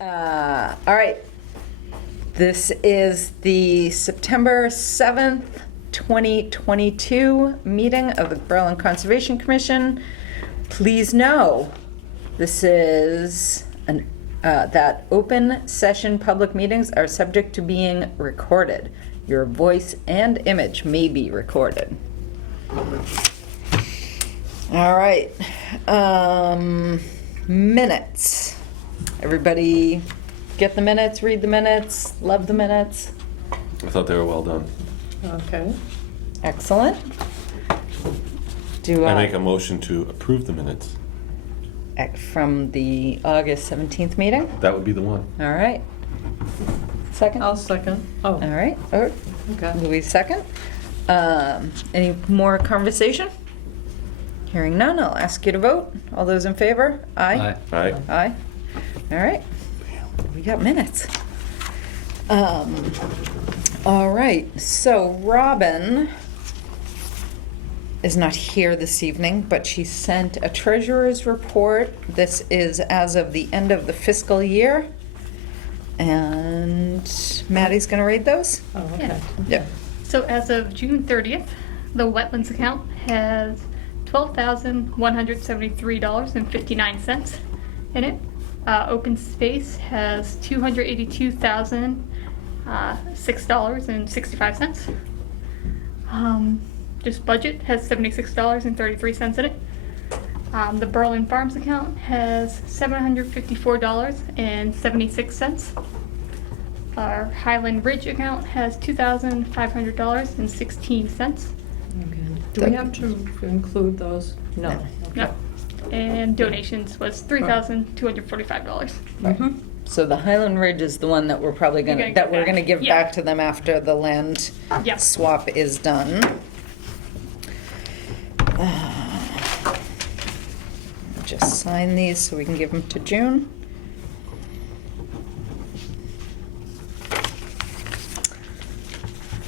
All right. This is the September 7th, 2022 meeting of the Berlin Conservation Commission. Please know, this is that open session public meetings are subject to being recorded. Your voice and image may be recorded. All right. Minutes. Everybody get the minutes, read the minutes, love the minutes? I thought they were well done. Okay. Excellent. I make a motion to approve the minutes. From the August 17th meeting? That would be the one. All right. Second? I'll second. Oh, All right. Oh, okay. Louise second. Any more conversation? Hearing none, I'll ask you to vote. All those in favor? Aye. Aye. Aye. All right. We got minutes. All right. So Robin is not here this evening, but she sent a treasurer's report. This is as of the end of the fiscal year. And Maddie's going to read those? Oh, okay. Yeah. Yep. So as of June 30th, the wetlands account has $12,173.59 in it. Open space has $282,006.65. Just budget has $76.33 in it. The Berlin Farms account has $754.76. Our Highland Ridge account has $2,500.16. Okay. Do we have to include those? No. No. Okay. No. And donations was $3,245. Right. So the Highland Ridge is the one that we're probably You're gonna, gonna that give we're back. gonna give Yeah. back to them after the land Yeah. swap is done. Just sign these so we can give them to June.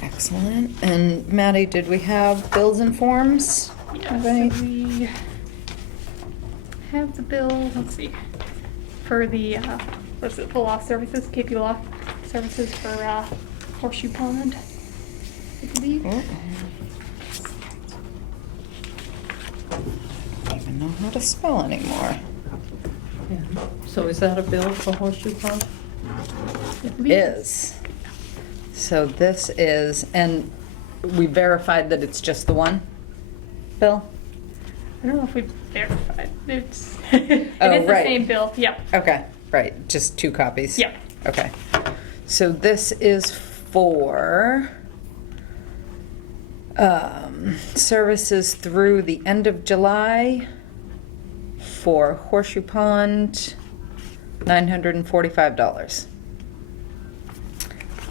Excellent. And Maddie, did we have bills and forms? Yeah, Right. so we have the bill, let's see, for the, what's it, the law services, KP Law Services for Horseshoe Pond, I believe. Oh. I don't even know how to spell anymore. Yeah. So is that a bill for Horseshoe Pond? I believe. Is. So this is, and we verified that it's just the one, Bill? I don't know if we verified, it's, it Oh, is the right. same bill, yep, Okay, right, just 2 copies? yep. Okay. So this is for services through the end of July for Horseshoe Pond, $945.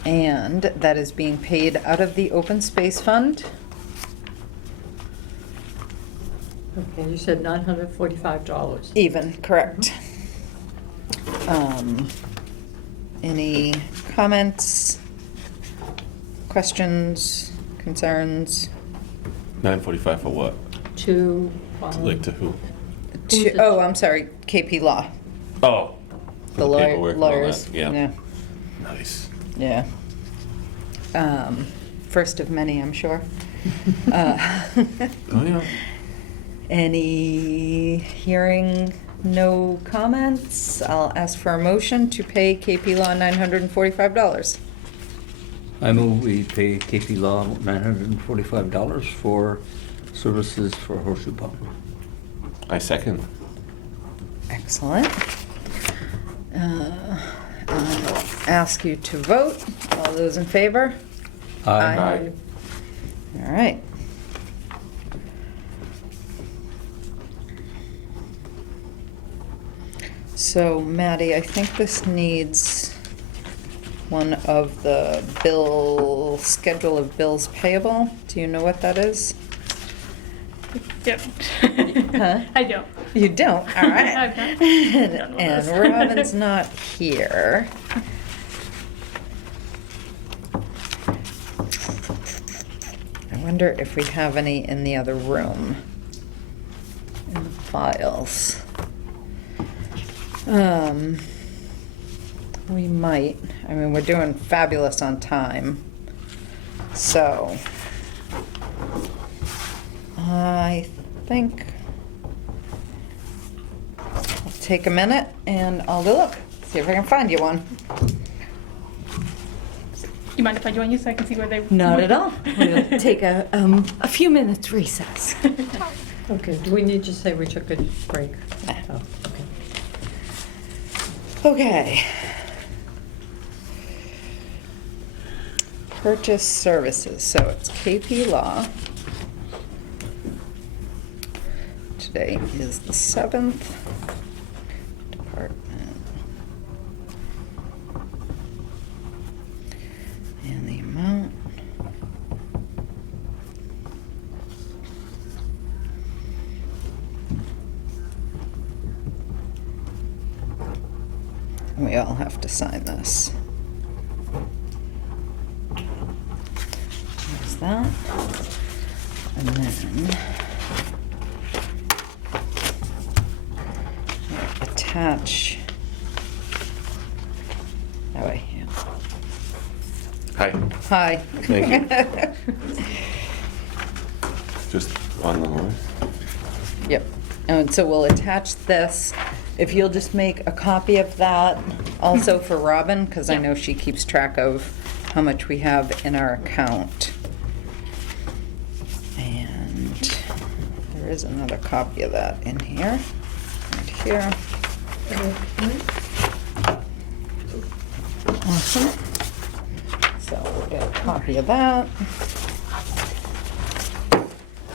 And that is being paid out of the open space fund. Okay, you said $945. Even, correct. Any comments, questions, concerns? 9:45 for what? To, Like to who? Who's it? Oh, I'm sorry, KP Law. Oh. for The paperwork and all lawyers. that. Yeah. Nice. Yeah. First of many, I'm sure. Oh, yeah. Any hearing, no comments? I'll ask for a motion to pay KP Law $945. I move we pay KP Law $945 for services for Horseshoe Pond. I second. Excellent. I'll ask you to vote. All those in favor? Aye. All right. So Maddie, I think this needs one of the schedule of bills payable. Do you know what that is? I don't. Huh? I don't. You don't? All right. I've not done one of And those. Robin's not here. I wonder if we have any in the other room. In the files. we might. I mean, we're doing fabulous on time. So, I think I'll take a minute and I'll go look, see if I can find you one. You mind if I join you so I can see where they? Not at all. We'll take a few minutes recess. Okay, do we need to say we took a break? Nah. Oh, okay. Okay. Purchase services, so it's KP Law. Today is the 7th. Department. And the amount. We all have to sign this. There's that. And then attach. Oh, wait, yeah. Hi. Hi. Thank you. Just on the line. Yep. And so we'll attach this. If you'll just make a copy of that also for Robin, because I know she keeps track of how much we have in our account. And there is another copy of that in here, right here. Awesome. So we'll get a copy of that.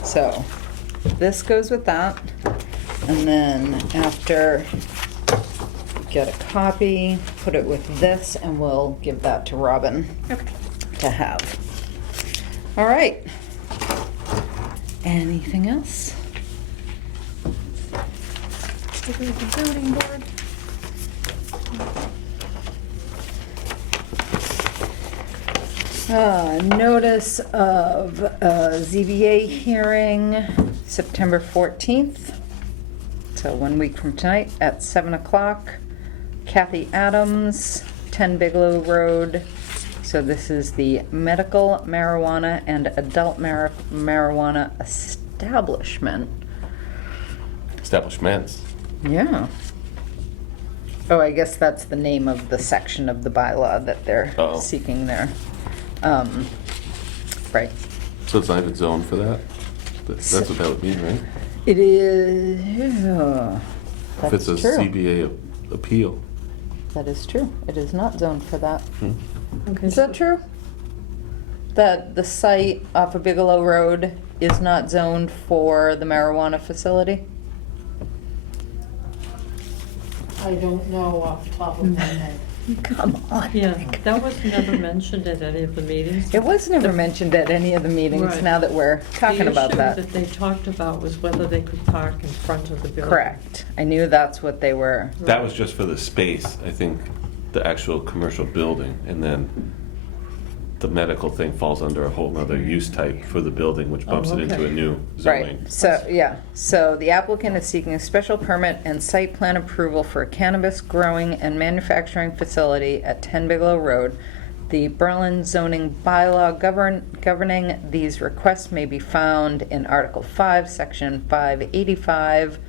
So this goes with that. And then after, get a copy, put it with this, and we'll give that to Robin Okay. to have. All right. Anything else? This is the building board. Notice of ZBA hearing, September 14th. So 1 week from tonight at 7 o'clock. Kathy Adams, 10 Bigelow Road. So this is the medical marijuana and adult marijuana establishment. Establishments. Yeah. Oh, I guess that's the name of the section of the bylaw that they're Uh-oh. seeking there. Right. So it's not even zoned for that? That's what that would mean, right? It is, yeah, If it's that's a true. CBA appeal. That is true. It is not zoned for that. Okay, Is that true? That the site off of Bigelow Road is not zoned for the marijuana facility? I don't know off the top of my head. Come on. Yeah, that was never mentioned at any of the meetings. It was never mentioned at any of the meetings, Right. now that we're talking about that. The issue that they talked about was whether they could park in front of the building. Correct. I knew that's what they were. That was just for the space, I think, the actual commercial building, and then the medical thing falls under a whole nother use type for the building, which bumps Oh, it into okay. a new zoning. Right, so, yeah, so the applicant is seeking a special permit and site plan approval for a cannabis growing and manufacturing facility at 10 Bigelow Road. The Berlin zoning bylaw governing these requests may be found in Article 5, Section 585,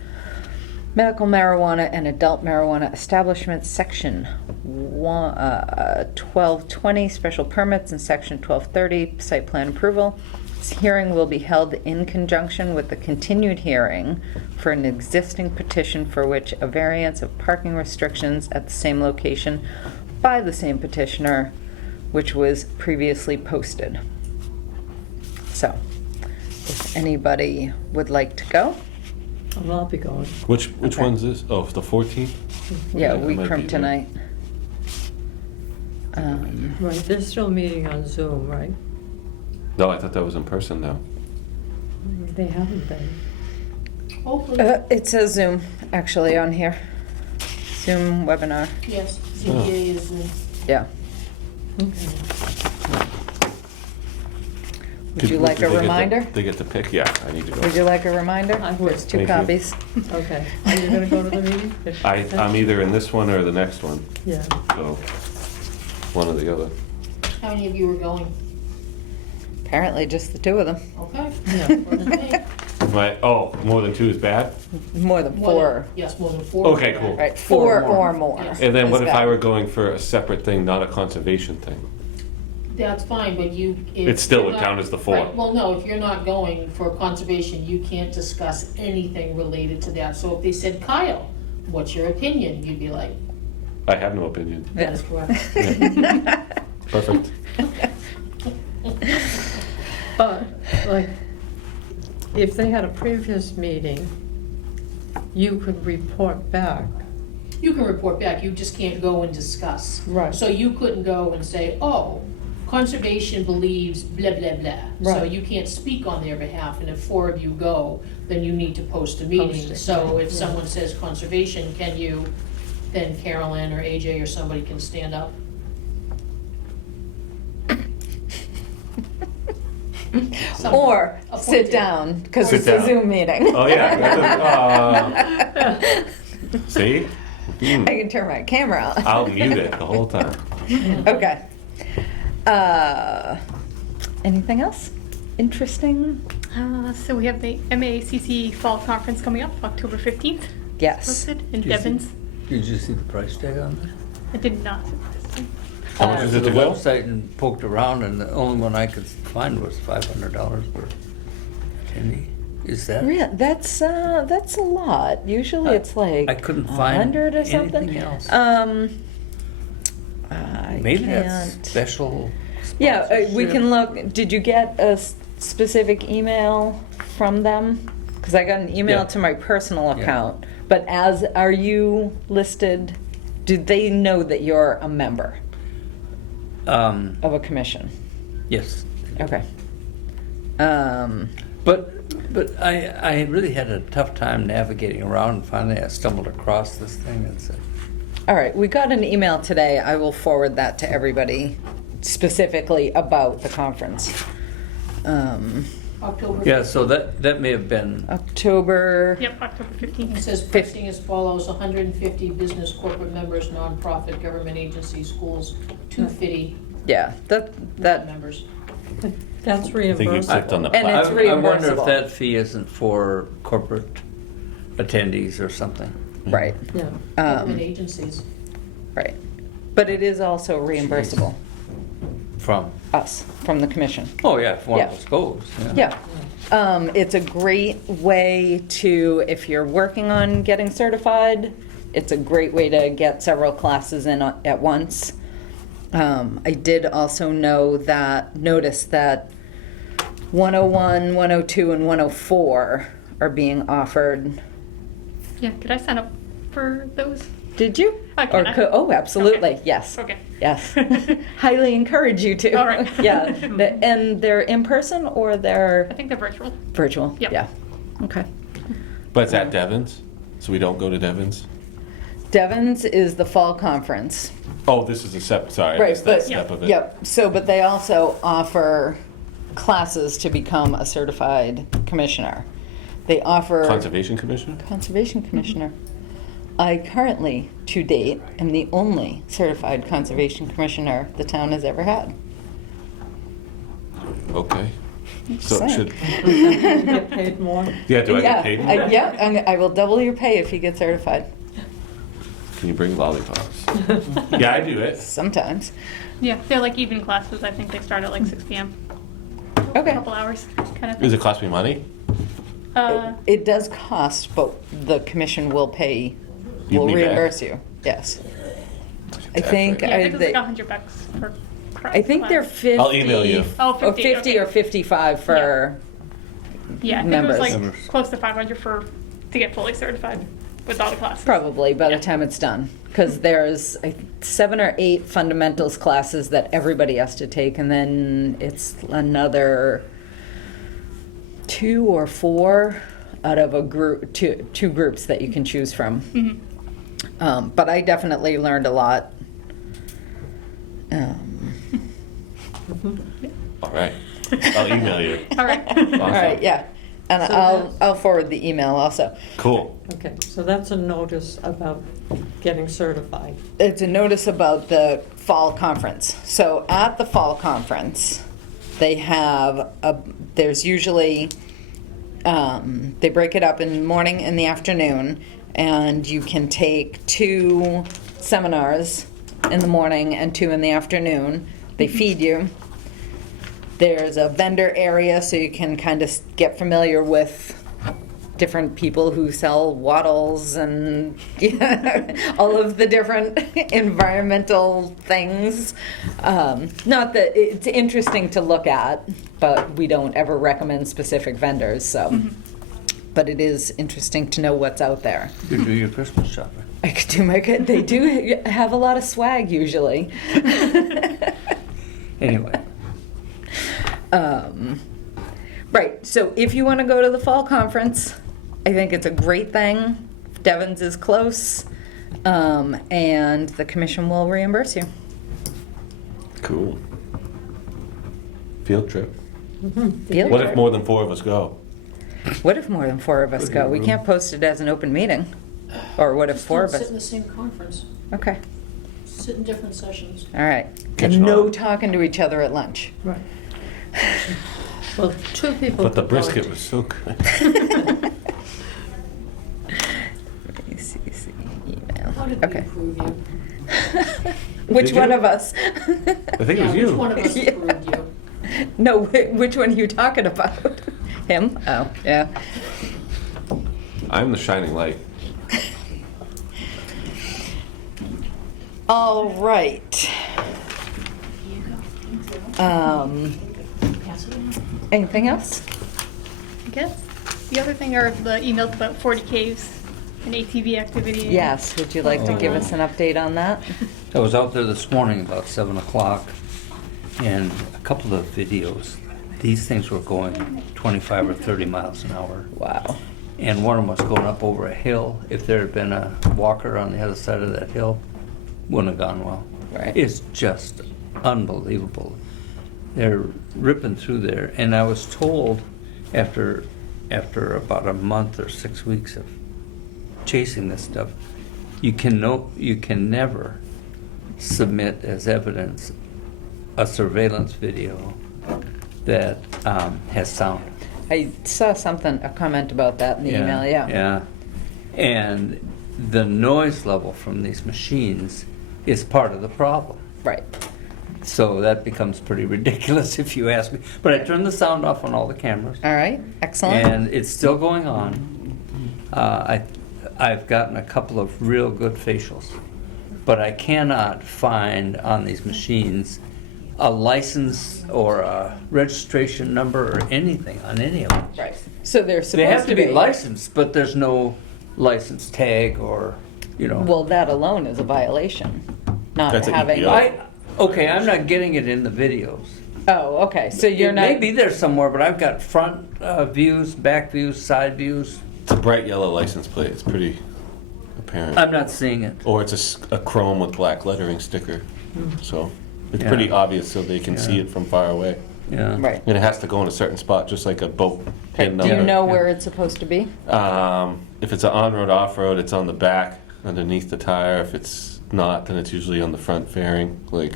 Medical marijuana and adult marijuana establishments, Section 1220, special permits, and Section 1230, site plan approval. This hearing will be held in conjunction with the continued hearing for an existing petition for which a variance of parking restrictions at the same location by the same petitioner, which was previously posted. So, if anybody would like to go, Well, I'll be going. Which Okay. one's this? Oh, the 14th? yeah, a I week might from be there. tonight. Right, they're still meeting on Zoom, right? No, I thought that was in person now. They haven't been. Hopefully, It says Zoom, actually, on here. Zoom webinar, yes, ZBA is in. yeah. Okay. Would you like a reminder? They get to pick, yeah, I need to go. Would you like a reminder? I would. There's 2 Thank you. copies. Okay, are you gonna go to the meeting? I'm either in this one or the next one, Yeah. so one or the other. How many of you are going? Apparently just the 2 of them. Okay. Yeah. Okay. More than 2 is bad? More than More 4. than- Yes, more than 4. Okay, cool. Right, 4 or more. Yes. And then what is if I bad. were going for a separate thing, not a conservation thing? That's fine, but you. if It still you're would not- count as the 4. Right, well, no, if you're not going for conservation, you can't discuss anything related to that. So if they said, Kyle, what's your opinion? You'd be like, I have no opinion. that is correct. Perfect. But, like, if they had a previous meeting, you could report back. You can report back, you just can't go and discuss. Right. So you couldn't go and say, oh, conservation believes blah, blah, blah. So Right. you can't speak on their behalf, and if 4 of you go, then you need to post a meeting. Post it, So if yeah. someone says conservation, can you, then Carolyn or AJ or somebody can stand up. Or Appointed. sit down, because Sit it's a down. Zoom meeting. Oh, yeah. See? I can turn my camera on. I'll mute it the whole time. Okay. Anything else interesting? So we have the MACC Fall Conference coming up, October 15th, Yes. posted in Did you see- Devon's. Did you see the price tag on that? I did not. How much is To it the to go? website and poked around, and the only one I could find was $500 for attendee. Is that? That's a lot. Usually it's like I couldn't find 100 or something. anything else. I Maybe that's can't. special. Yeah, we can sponsorship. look. Did you get a specific email from them? Because I got an email Yeah. to my personal Yeah. account. But are you listed? Do they know that you're a member of a commission? Yes. Okay. But I really had a tough time navigating around, and finally I stumbled across this thing and said, All right, we got an email today. I will forward that to everybody specifically about the conference. October. yeah, so that may have been, October. Yep, October It 15th. says posting as follows: 150 business, corporate members, nonprofit, government agencies, schools, 250 Yeah, that members. That's I think you reimbursed. clicked on the. And it's I wonder if reimbursable. that fee isn't for corporate attendees or something. right, Yeah. Government agencies. right. But it is also reimbursable, From, us, from the commission. oh yeah, if one of Yeah. us goes. Yeah. It's a great way to, if you're working on getting certified, it's a great way to get several classes in at once. I did also notice that 101, 102, and 104 are being offered. Yeah, could I sign up for those? Did you? Can I? Oh, absolutely, Okay. yes. Okay. Yes. Highly encourage you to. All right. Yeah. And they're in person or they're I think they're virtual. virtual? Yep. Yeah. Okay. But it's at Devon's, so we don't go to Devon's? Devon's is the fall conference. Oh, this is a step, sorry, I Right, missed that but, step of it. yep, so, but they also offer classes to become a certified commissioner. They offer. Conservation Commissioner? Conservation Commissioner. I currently, to date, am the only certified conservation commissioner the town has ever had. Okay. Just So saying. should, You get paid more. yeah, do I Yeah, get paid more? Yeah, I will double your pay if you get certified, Can you bring lollipops? Yeah, I do it. sometimes. Yeah, they're like evening classes. I think they start at like 6 p.m. Okay. A couple hours, kind of Does thing. it cost me money? It does cost, but the commission will pay, Give will me back? reimburse you, yes. I think, Yeah, I think it's like they- $100 per class. I think they're 50. I'll email you. Oh, Or 50, 50 okay. or 55 for, Yeah, I think members. it was like Members. close to 500 to get fully certified with all the classes. probably by Yeah. the time it's done. Because there's 7 or 8 fundamentals classes that everybody has to take, and then it's another 2 or 4 out of a group, two groups that you can choose from. Mhm. But I definitely learned a lot. All right. I'll email you. All right. Awesome. All right, yeah. And So I'll forward the email also. Cool. Okay, so that's a notice about getting certified. It's a notice about the fall conference. So at the fall conference, they have there's usually, they break it up in the morning and the afternoon, and you can take 2 seminars in the morning and 2 in the afternoon. They feed you. There's a vendor area, so you can kind of get familiar with different people who sell wattles and all of the different environmental things. Not that it's interesting to look at, but we don't ever recommend specific vendors, so. But it is interesting to know what's out there. You do your Christmas shopping. I could do my good. They do have a lot of swag usually. Anyway, Right, so if you want to go to the fall conference, I think it's a great thing. Devon's is close, and the commission will reimburse you. Cool. Field trip. Field What trip. if more than 4 of us go? What if more than 4 of us go? We can't post it as an open meeting. Or what if Just 4 don't of sit us? in the same conference, Okay, sit in different sessions. all right. Catch And no on. talking to each other at lunch. Right. Well, 2 people. But the could go. brisket was so good. CC email. How did we Okay. approve you? Which Did one you? of us? I think it Yeah, was you. which one of us Yeah. approved you? No, which one are you talking about? Him? Oh, yeah. I'm the shining light. All right. Pass it on. Anything else? I guess. The other thing are the emails about 40Ks and ATV activity. Yes, would you like to give us an update on that? I was out there this morning about 7 o'clock, and a couple of videos, these things were going 25 or 30 miles an hour. Wow. And one of them was going up over a hill. If there had been a walker on the other side of that hill, wouldn't have gone well. Right. It's just unbelievable. They're ripping through there, and I was told after about a month or 6 weeks of chasing this stuff, you can never submit as evidence a surveillance video that has sound. I saw a comment about that in the email, yeah. Yeah. And the noise level from these machines is part of the problem. Right. So that becomes pretty ridiculous if you ask me. But I turned the sound off on all the cameras. All right, excellent. And it's still going on. I've gotten a couple of real good facials. But I cannot find on these machines a license or a registration number or anything on any of them. Right. So they're supposed They have to be licensed, but there's no license tag or, you know. Well, that alone is a violation. Not That's an having. EPO. Okay, I'm not getting it in the videos. Oh, okay. So you're It not. may be there somewhere, but I've got front views, back views, side views. It's a bright yellow license plate. It's pretty apparent. I'm not seeing it. Or it's a chrome with black lettering sticker. So it's Yeah. pretty obvious so they can see Yeah. it from far away. Yeah. Right. And it has to go in a certain spot, just like a boat pin Do you number. know where it's supposed to be? If it's an on-road, off-road, it's on the back underneath the tire. If it's not, then it's usually on the front fairing, like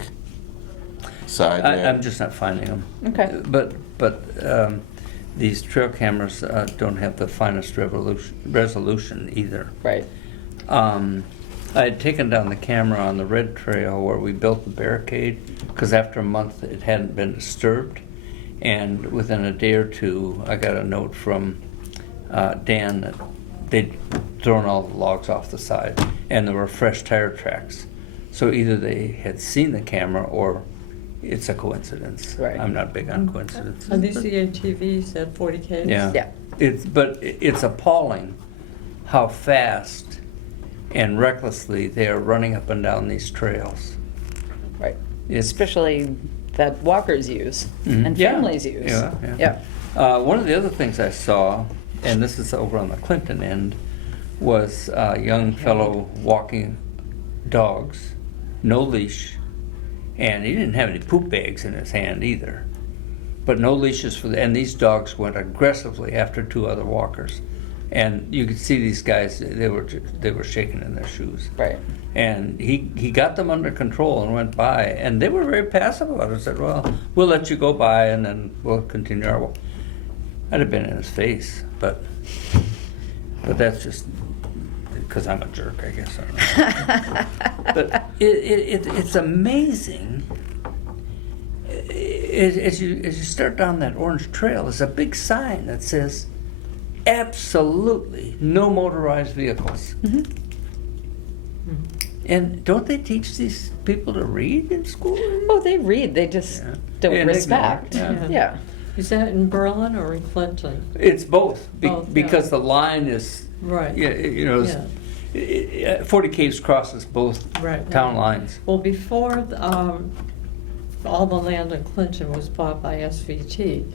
side there. I'm just not finding them. Okay. But these trail cameras don't have the finest resolution either. Right. I had taken down the camera on the red trail where we built the barricade, because after a month it hadn't been disturbed. And within a day or two, I got a note from Dan that they'd thrown all the logs off the side, and there were fresh tire tracks. So either they had seen the camera or it's a coincidence. Right. I'm not big on coincidences. Are these the ATVs at 40Ks? Yeah. Yeah. It's appalling how fast and recklessly they are running up and down these trails. Right. It's Especially that walkers use Mhm. and Yeah. families use. Yeah. One of the other things I saw, and this is over on the Clinton end, was a young fellow walking dogs, no leash, and he didn't have any poop bags in his hand either. but no leashes for and these dogs went aggressively after 2 other walkers. And you could see these guys, they were shaking in their shoes. Right. And he got them under control and went by, and they were very passive about it. I said, well, we'll let you go by and then we'll continue our walk. I'd have been in his face, but that's just because I'm a jerk, I guess. I don't know. But it's amazing. As you start down that orange trail, there's a big sign that says, absolutely no motorized vehicles. Mm-hmm. And don't they teach these people to read in school? Oh, they read, they just Yeah. don't And respect. ignore, Yeah. Is that in Berlin or in Clinton? It's both, Both, yeah. because the line is, Right. yeah, you know, 40 Caves crosses both Right. town lines. Well, before all the land in Clinton was bought by SVT,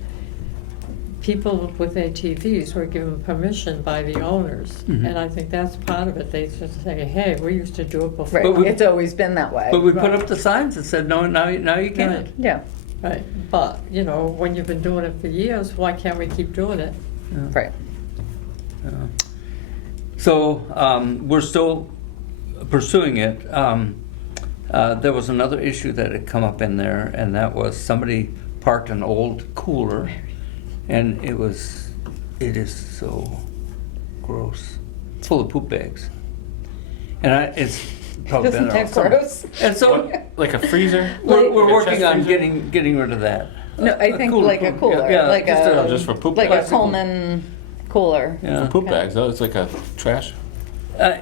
people with ATVs were given permission by the owners. Mhm. And I think that's part of it. They just say, hey, we used to do it before. Right, But we- it's always been that way. But we put Right. up the signs that said, no, now you can't. Right. Yeah, Right, but, you know, when you've been doing it for years, why can't we keep doing it? Yeah. right. Yeah. So we're still pursuing it. There was another issue that had come up in there, and that was somebody parked an old cooler, and it is so gross. It's full of poop bags, and it's probably Isn't been there all that summer. gross? And so What, like a freezer? we're Like a working chest on freezer? getting rid of that. No, I think like a poop- cooler, yeah, like just a, just for poop like a bags? Coleman cooler. Yeah. For poop bags, though, it's like a trash. Uh,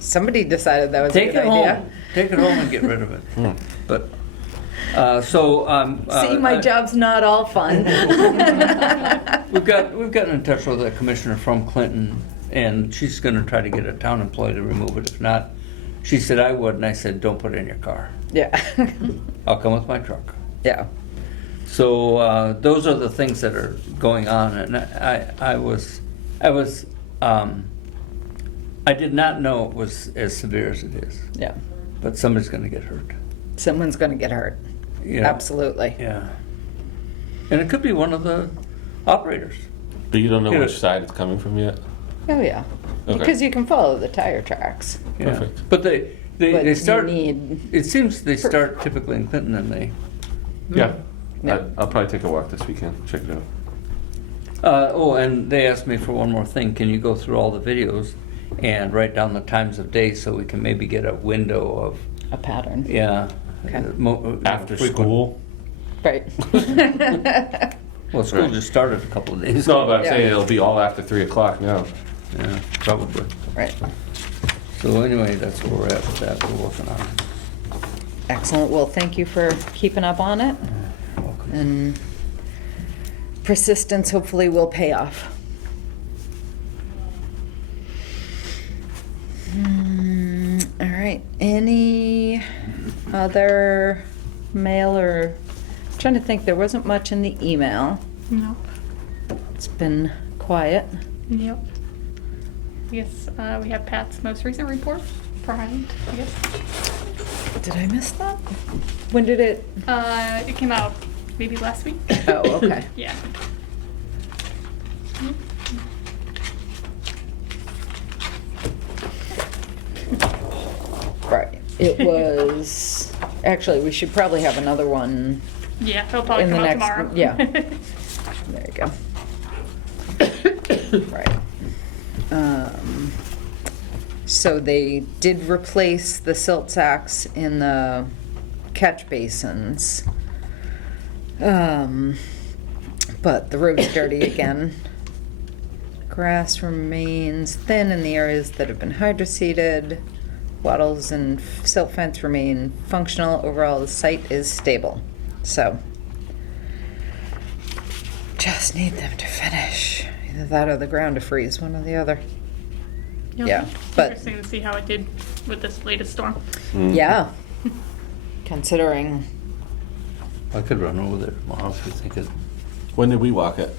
Somebody decided that was a Take good it idea. home. Take it home and get rid of it. Hmm. But See, my job's not all fun. We've gotten in touch with a commissioner from Clinton, and she's going to try to get a town employee to remove it. If not, she said I would, and I said don't put it in your car. Yeah, I'll come with my truck. yeah. So those are the things that are going on, and I did not know it was as severe as it is. Yeah. But somebody's going to get hurt. Someone's gonna get hurt. You know? Absolutely. Yeah. And it could be one of the operators. But you don't know Yeah. which side it's coming from yet? Oh, yeah. Okay. Because you can follow the tire tracks. Yeah. Perfect. But they But start. you need, It seems they start typically in Clinton, and they. Yeah. Yeah. I'll probably take a walk this weekend. Check it out. And they asked me for one more thing. Can you go through all the videos and write down the times of day so we can maybe get a window of, a pattern. yeah. Okay. After frequent- school? Right. Well, school Right. just started a couple of days No, ago. but I'm Yeah. saying it'll be all after 3 o'clock now. Yeah, probably. Right. So anyway, that's where we're at with that. We're working on it. Excellent. Well, thank you for keeping up on it. You're welcome. And persistence hopefully will pay off. All right. Any other mail or, trying to think, there wasn't much in the email. No. It's been quiet. Yep. I guess we have Pat's most recent report for Highland, I guess. Did I miss that? When did it? It came out maybe last week. Oh, okay. Yeah. Right. It was, actually, we should probably have another one. Yeah, it'll probably In the come out next- tomorrow. yeah. There you go. Right. So they did replace the silt sacks in the catch basins. But the road's dirty again. Grass remains thin in the areas that have been hydroseeded. Wattles and silt fence remain functional. Overall, the site is stable. So, just need them to finish. Either that or the ground to freeze, one or the other. Yep. Yeah, but- Interesting to see how it did with this latest storm. Yeah. Considering, I could run over there tomorrow if you think it. When did we walk it?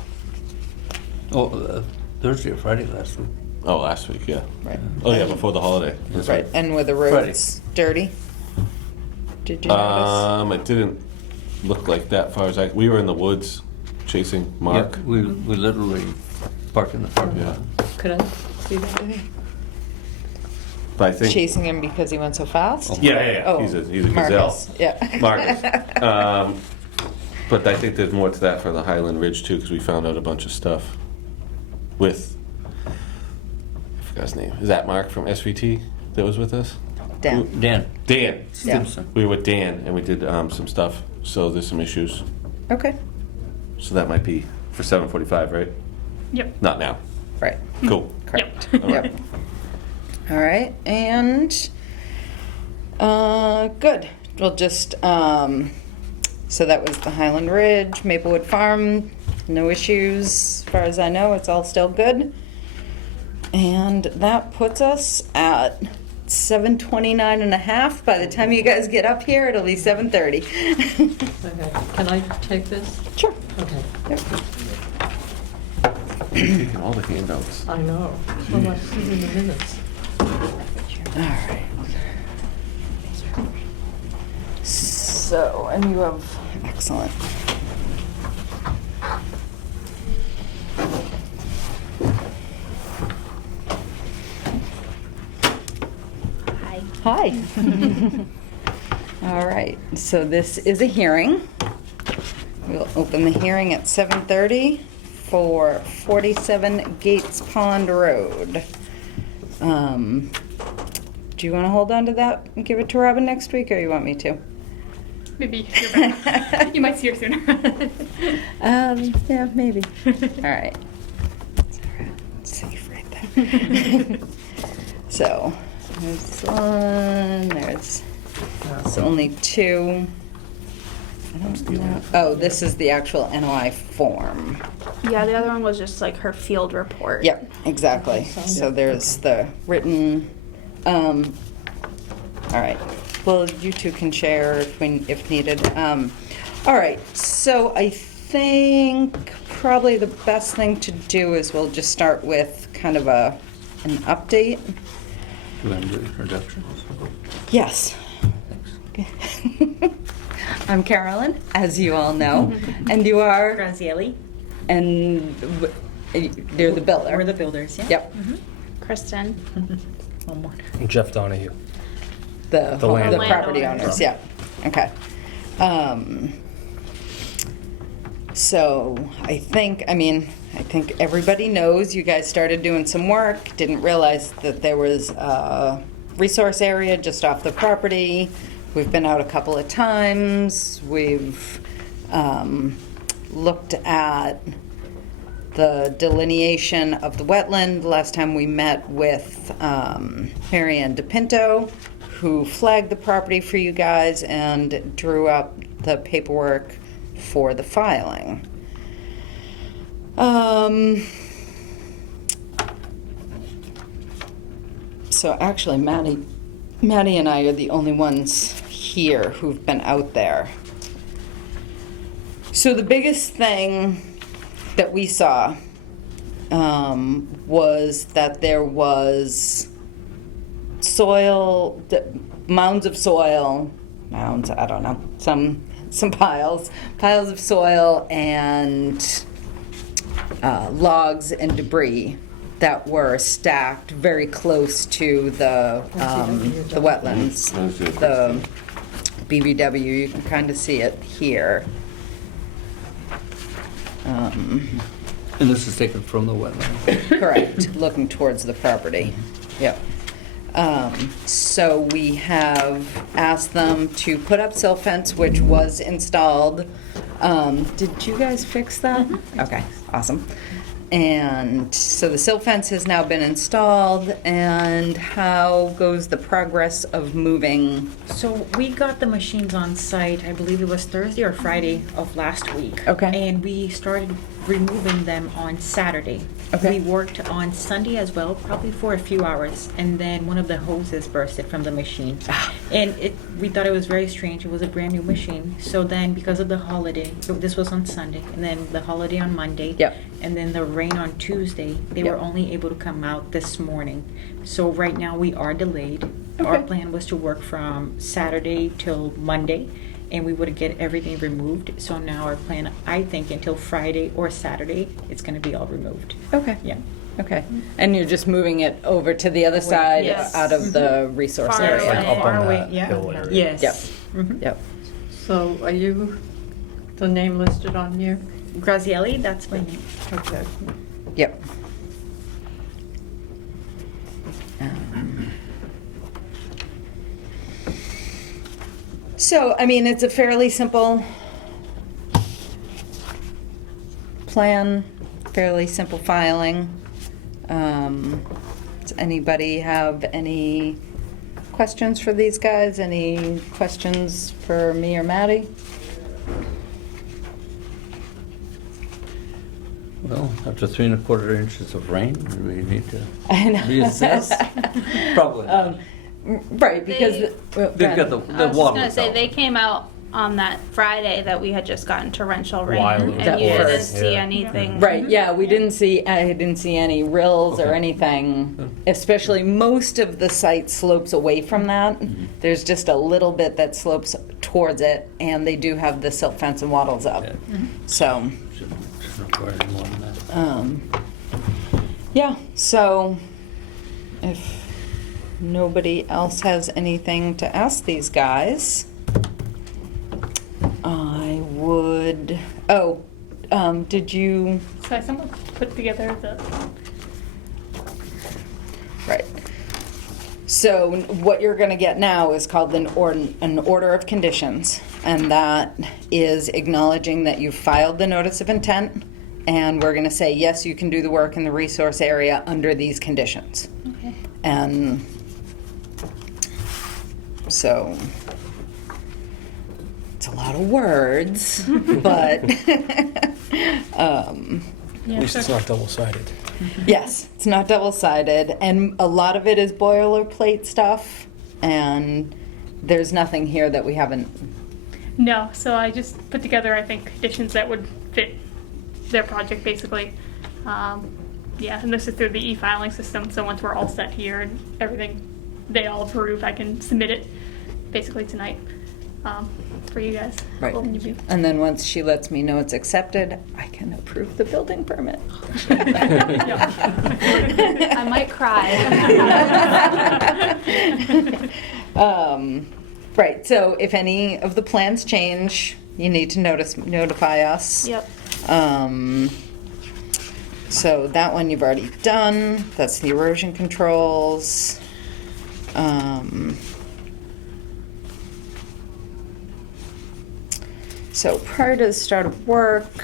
Oh, Thursday or Friday last week. Oh, last week, yeah. right, Oh, yeah, before the holiday. That's and were the roads dirty? Did you notice? I didn't look like that far as we were in the woods chasing Mark. Yeah, we literally parked in the parking Yeah. lot. Could I see that? But I think. Chasing him because he went so fast? Yeah. Oh, He's a gazelle. Marcus, yeah. Marcus. But I think there's more to that for the Highland Ridge too, because we found out a bunch of stuff with, I forgot his name. Is that Mark from SVT that was with us? Dan. Dan Dan. Stimson. We were with Dan and we did some stuff. So there's some issues. Okay, So that might be for 7:45, right? Yep. Not now. right, Cool. correct. All right. Yep. All right, and, good. We'll just, so that was the Highland Ridge, Maplewood Farm, no issues, as far as I know, it's all still good. And that puts us at 7:29 and a half. By the time you guys get up here, it'll be 7:30. Okay, can I take this? Sure. Okay, Yep. Taking all the handouts. I know. Well, I see in the minutes. All right. So, and you have, excellent. Hi. Hi. All right, so this is a hearing. We'll open the hearing at 7:30 for 47 Gates Pond Road. Do you want to hold on to that and give it to Robin next week, or you want me to? Maybe you're better. You might see her sooner. Yeah, maybe. All right. It's all right. It's safe right there. So, there's one, there's only two. I don't know. Oh, this is the actual NOI form. Yeah, the other one was just like her field report. Yep, exactly. So there's the written, all right. Well, you two can share if needed. All right, so I think probably the best thing to do is we'll just start with kind of an update. Do you want to do introductions? Yes. Thanks. I'm Carolyn, as you all know, and you are, Grazielli. and they're the builder. We're the builders, yeah? Yep, Kristen. One more. Jeff Donahue. the landowner. property owners, yeah, okay. So I think everybody knows you guys started doing some work, didn't realize that there was a resource area just off the property. We've been out a couple of times. We've looked at the delineation of the wetland. Last time we met with Mary Ann DePinto, who flagged the property for you guys and drew up the paperwork for the filing. So actually, Maddie and I are the only ones here who've been out there. So the biggest thing that we saw was that there was soil, mounds of soil, I don't know, some piles of soil and logs and debris that were stacked very close to the wetlands, the BVW. You can kind of see it here. And this is taken from the wetland. Correct, looking towards the property. Yep. So we have asked them to put up silt fence, which was installed. Did you guys fix that? Okay, awesome. And so the silt fence has now been installed, and how goes the progress of moving? So we got the machines on site, I believe it was Thursday or Friday of last week. Okay. And we started removing them on Saturday. Okay. We worked on Sunday as well, probably for a few hours, and then one of the hoses bursted from the machine. And we thought it was very strange. It was a brand new machine. So then because of the holiday, this was on Sunday, and then the holiday on Monday. Yep. And then the rain on Tuesday, they were Yep. only able to come out this morning. So right now we are delayed. Our Okay. plan was to work from Saturday till Monday, and we would get everything removed. So now our plan, I think, until Friday or Saturday, it's gonna be all removed. Okay. Yeah. Okay. And you're just moving it over to the other side Yes. out of the resource Far area? away. Up on Far away, that yeah. hill area. Yes. Yep. Mhm. Yep. So are you the name listed on here? Grazielli, that's my name. Okay. Yep. Um, So, I mean, it's a fairly simple plan, fairly simple filing. Does anybody have any questions for these guys? Any questions for me or Maddie? Well, after 3¼ inches of rain, do we need to I know. reassess? Probably not. Right, because. They've got the I was just water. gonna say, out. they came out on that Friday that we had just gotten torrential rain, While it was and you pouring, didn't see yeah. anything. Right, yeah, I didn't see any rills or Okay. anything, especially most of the site slopes away from that. There's just a little bit that slopes towards it, and they do have the silt fence and wattles up. Yeah. So, Shouldn't require any more than that. yeah, so if nobody else has anything to ask these guys, I would, did you, So someone put together the, right. So what you're gonna get now is called an order of conditions, and that is acknowledging that you filed the notice of intent, and we're gonna say, yes, you can do the work in the resource area under these conditions. okay. And so, it's a lot of words, but, At least it's not double-sided. yes, it's not double-sided, and a lot of it is boilerplate stuff, and there's nothing here that we haven't, No, so I just put together, I think, conditions that would fit their project, basically. Yeah, and this is through the e-filing system, so once we're all set here and everything they all approve, I can submit it basically tonight for you guys. right. When you do. And then once she lets me know it's accepted, I can approve the building permit. I might cry. Right, so if any of the plans change, you need to notify us. Yep. So that one you've already done. That's the erosion controls. So prior to the start of work,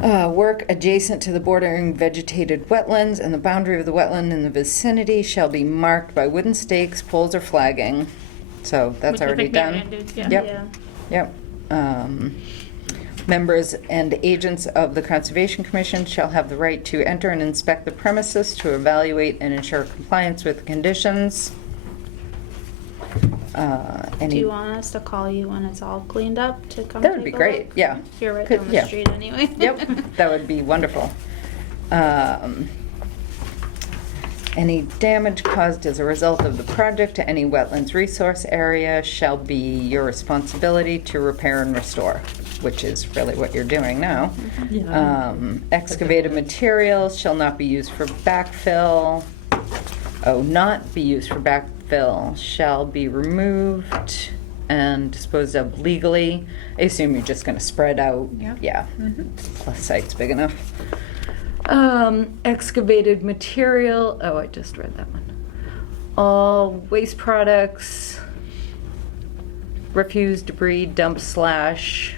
work adjacent to the bordering vegetated wetlands and the boundary of the wetland in the vicinity shall be marked by wooden stakes, poles, or flagging. So that's Which I already think Mary done. Ann did, yeah. Yep. Yeah. Yep. Members and agents of the Conservation Commission shall have the right to enter and inspect the premises to evaluate and ensure compliance with the conditions. Do you want us to call you when it's all cleaned up to come That would take be a great, look? yeah. You're right Could- down the yeah. street anyway. Yep, that would be wonderful. Any damage caused as a result of the project to any wetlands resource area shall be your responsibility to repair and restore, which is really what you're doing now. Yeah. Excavated materials shall not be used for backfill. Not be used for backfill, shall be removed and disposed of legally. I assume you're just gonna spread out. Yeah. Yeah, plus site's big enough. Excavated material, I just read that one. All waste products, refuse, debris, dump, slash,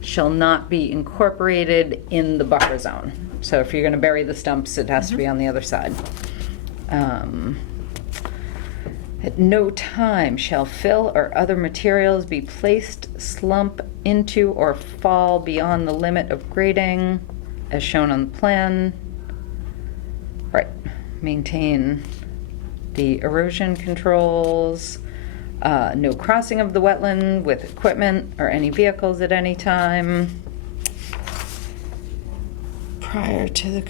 shall not be incorporated in the buffer zone. So if you're gonna bury the stumps, it has to be on the other side. At no time shall fill or other materials be placed, slump into, or fall beyond the limit of grading as shown on the plan. Right, maintain the erosion controls. No crossing of the wetland with equipment or any vehicles at any time. Prior to the,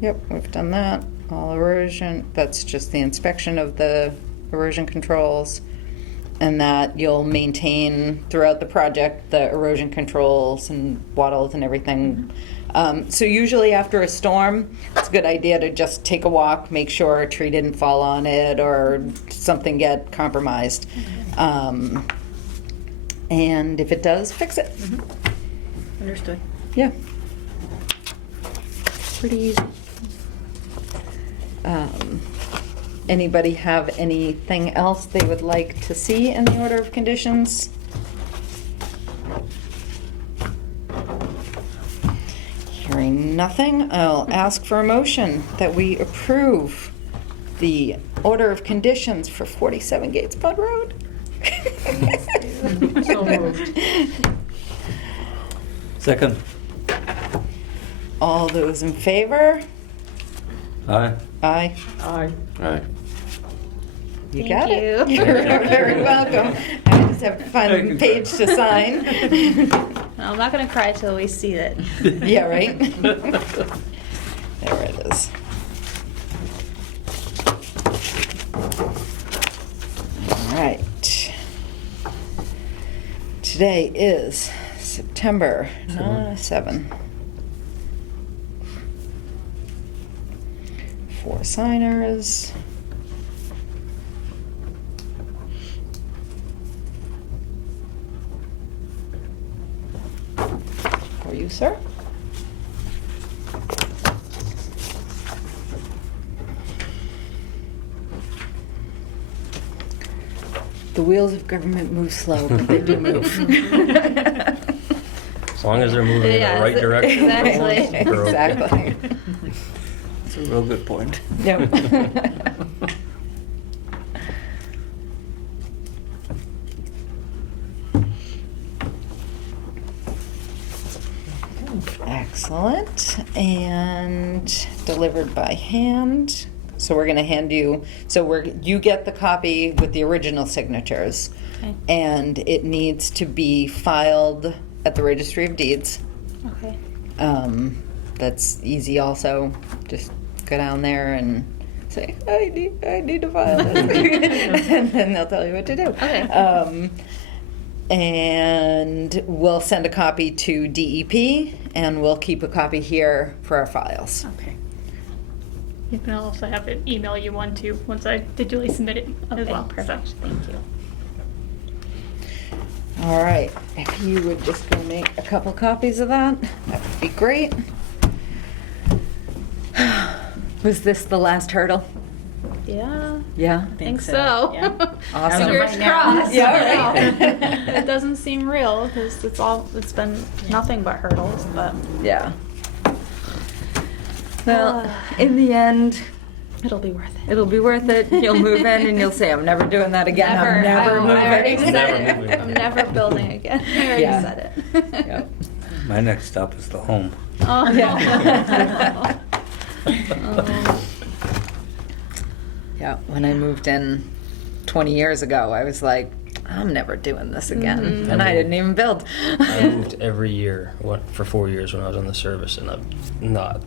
yep, we've done that. all erosion, that's just the inspection of the erosion controls, and that you'll maintain throughout the project the erosion controls and wattles and everything. So usually after a storm, it's a good idea to just take a walk, make sure a tree didn't fall on it or something get compromised. And if it does, fix it. Understood. Yeah. Pretty easy. Anybody have anything else they would like to see in the order of conditions? Hearing nothing, I'll ask for a motion that we approve the order of conditions for 47 Gates Pond Road. So moved. Second. All those in favor? Aye. Aye. Aye. All right. You Thank got it. you. You're very welcome. I just have to find Thank the you. page to sign. I'm not gonna cry till we see it. Yeah, right? There it is. All right. Today is September 7. 4 signers. For you, sir. The wheels of government move slow, but they do move. As long as they're moving in the right direction. Exactly. we're okay. Exactly. That's a real good point. Yep. Excellent. And delivered by hand. So we're gonna hand you, you get the copy with the original signatures. Okay. And it needs to be filed at the Registry of Deeds. Okay. That's easy also. Just go down there and say, I need to file this. And then they'll tell you what to do. Okay. And we'll send a copy to DEP and we'll keep a copy here for our files. Okay. You can also have it email you one too, once I digitally submit it as Okay, well. perfect. Thank you. All right, if you would just go make a couple copies of that, that would be great. Was this the last hurdle? Yeah. Yeah? I think so. Yeah. Awesome. Fingers Right now. crossed. Yeah, all right. It doesn't seem real because it's been nothing but hurdles, but Yeah. Well, in the end, it'll be worth it. it'll be worth it. You'll move in and you'll say, I'm never doing that again. I'm never I already moving. said Never it. moving. I'm never building again. I already Yeah. said it. Yep. My next stop is the home. Oh, Yeah. Oh. Yeah, when I moved in 20 years ago, I was like, I'm never doing this again. Mhm. And I didn't even build. I moved every year for 4 years when I was on the service, and I'm not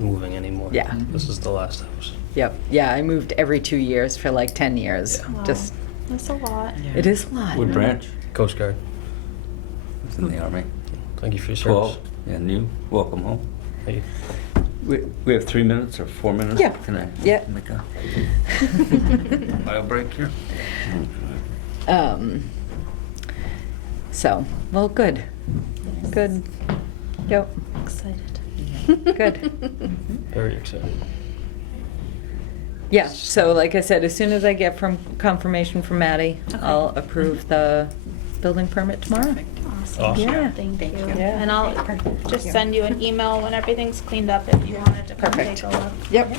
moving anymore. Yeah. This is the last house. Yep. Yeah, I moved every 2 years for like 10 years. Yeah. Wow. Just, That's a lot. it is a lot. What branch? Coast Guard. It's in the Army. Thank you for your service. 12. And you, welcome home. Thank you. We have 3 minutes or 4 minutes? Yeah. Can I Yeah. make a bio break here? So, well, good. Good. Yep. Excited. Good. Very excited. Yeah, so like I said, as soon as I get from confirmation from Maddie, I'll approve the building permit tomorrow. Awesome. Yeah. Thank Thank you. you. Yeah. And I'll just send you an email when everything's cleaned up if you wanted to come Perfect. take a look. Yep.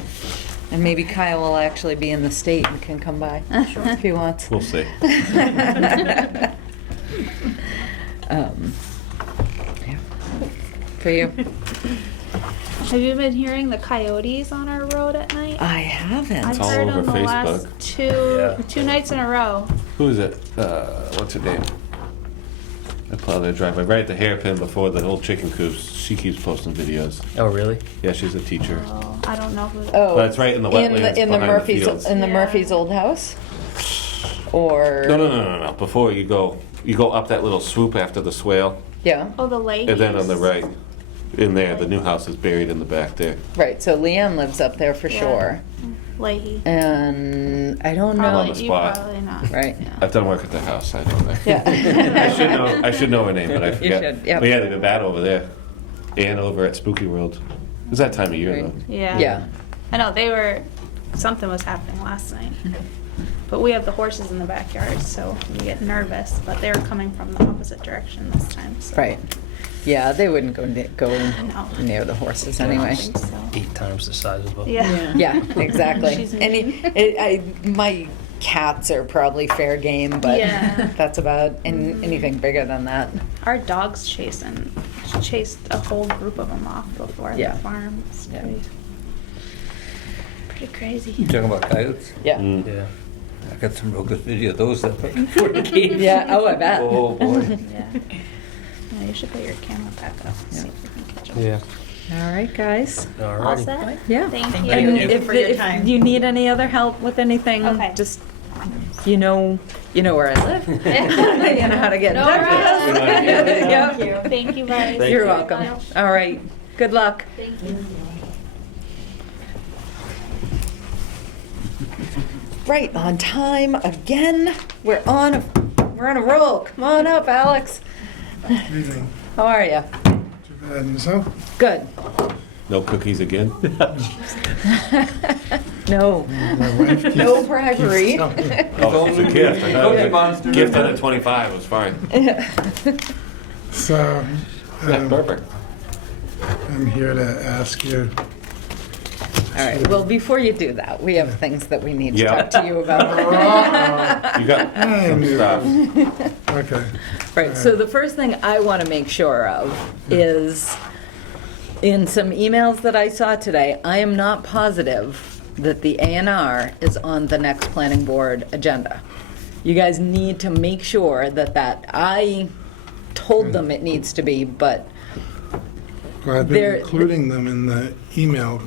And maybe Kyle will actually be in the state and can come by if he wants. We'll see. Yeah. For you? Have you been hearing the coyotes on our road at night? I haven't. I've all heard over them the last Facebook. two nights in a row. Who is it? What's her name? I plow their driveway right at the hairpin before the old chicken coop. She keeps posting videos. Oh, really? Yeah, she's a teacher. Oh, I don't know who. Oh, But it's right in the wetlands in the behind the Murphy's fields. in the Yeah. Murphy's old house, or No. Before you go up that little swoop after the swale, yeah, Oh, the lake. and then on the right, in there, the new house is buried in the back there. right. So Leanne lives up there for Yeah. sure, Leahy. and I don't know. Probably, the you spot. probably not. Right. Yeah. I've done work at the house. I don't know. Yeah. I should know her name, but I You forget. should, yep. We had a bad over there, and over at Spooky World. It was that time of year Right. though. Yeah. Yeah. I know they were. Something was happening last night. But we have the horses in the backyard, so we get nervous. But they were coming from the opposite direction this time. So. Right. Yeah, they wouldn't go No. near the horses I don't anyway. think so. 8 times the size of a. Yeah. Yeah, exactly. She's My cats are probably fair game, but Yeah. that's about anything bigger than that. Our dogs chased a whole group of them off before Yeah. the farm. It's Yeah. pretty crazy. You talking about coyotes? Yeah. Mm. Yeah. I got some real good video of those that before the game. Yeah. Oh, I bet. Oh, boy. Yeah. Yeah, you should put your camera back up and see if you can catch them. Yeah. All right, guys. All Alrighty. set? Yeah. Thank Thank you. you. And Thank you if, for your if time. you need any other help with anything, Okay. just you know where I live. You know how to get in No touch with us. problem. Yep. Thank you. Thank you, guys. Thank You're you. welcome. All right. Good luck. Thank you. Right on time again. We're on a roll. Come on up, Alex. Evening. How are you? Too bad. And yourself? Good. No cookies again? No. My wife keeps- No bribery. keeps telling me. Oh, it's a gift. I thought it was Cookie a Monster. gift under 25 was fine. So, Yeah, perfect. I'm here to ask you, All right. Well, before you do that, we have things that we need to Yeah. talk to you about. You got I some knew stuff. okay, Right. So the first thing I want to make sure of is in some emails that I saw today, I am not positive that the A&R is on the next planning board agenda. You guys need to make sure that I told them it needs to be, but well, I've There- been including them in the email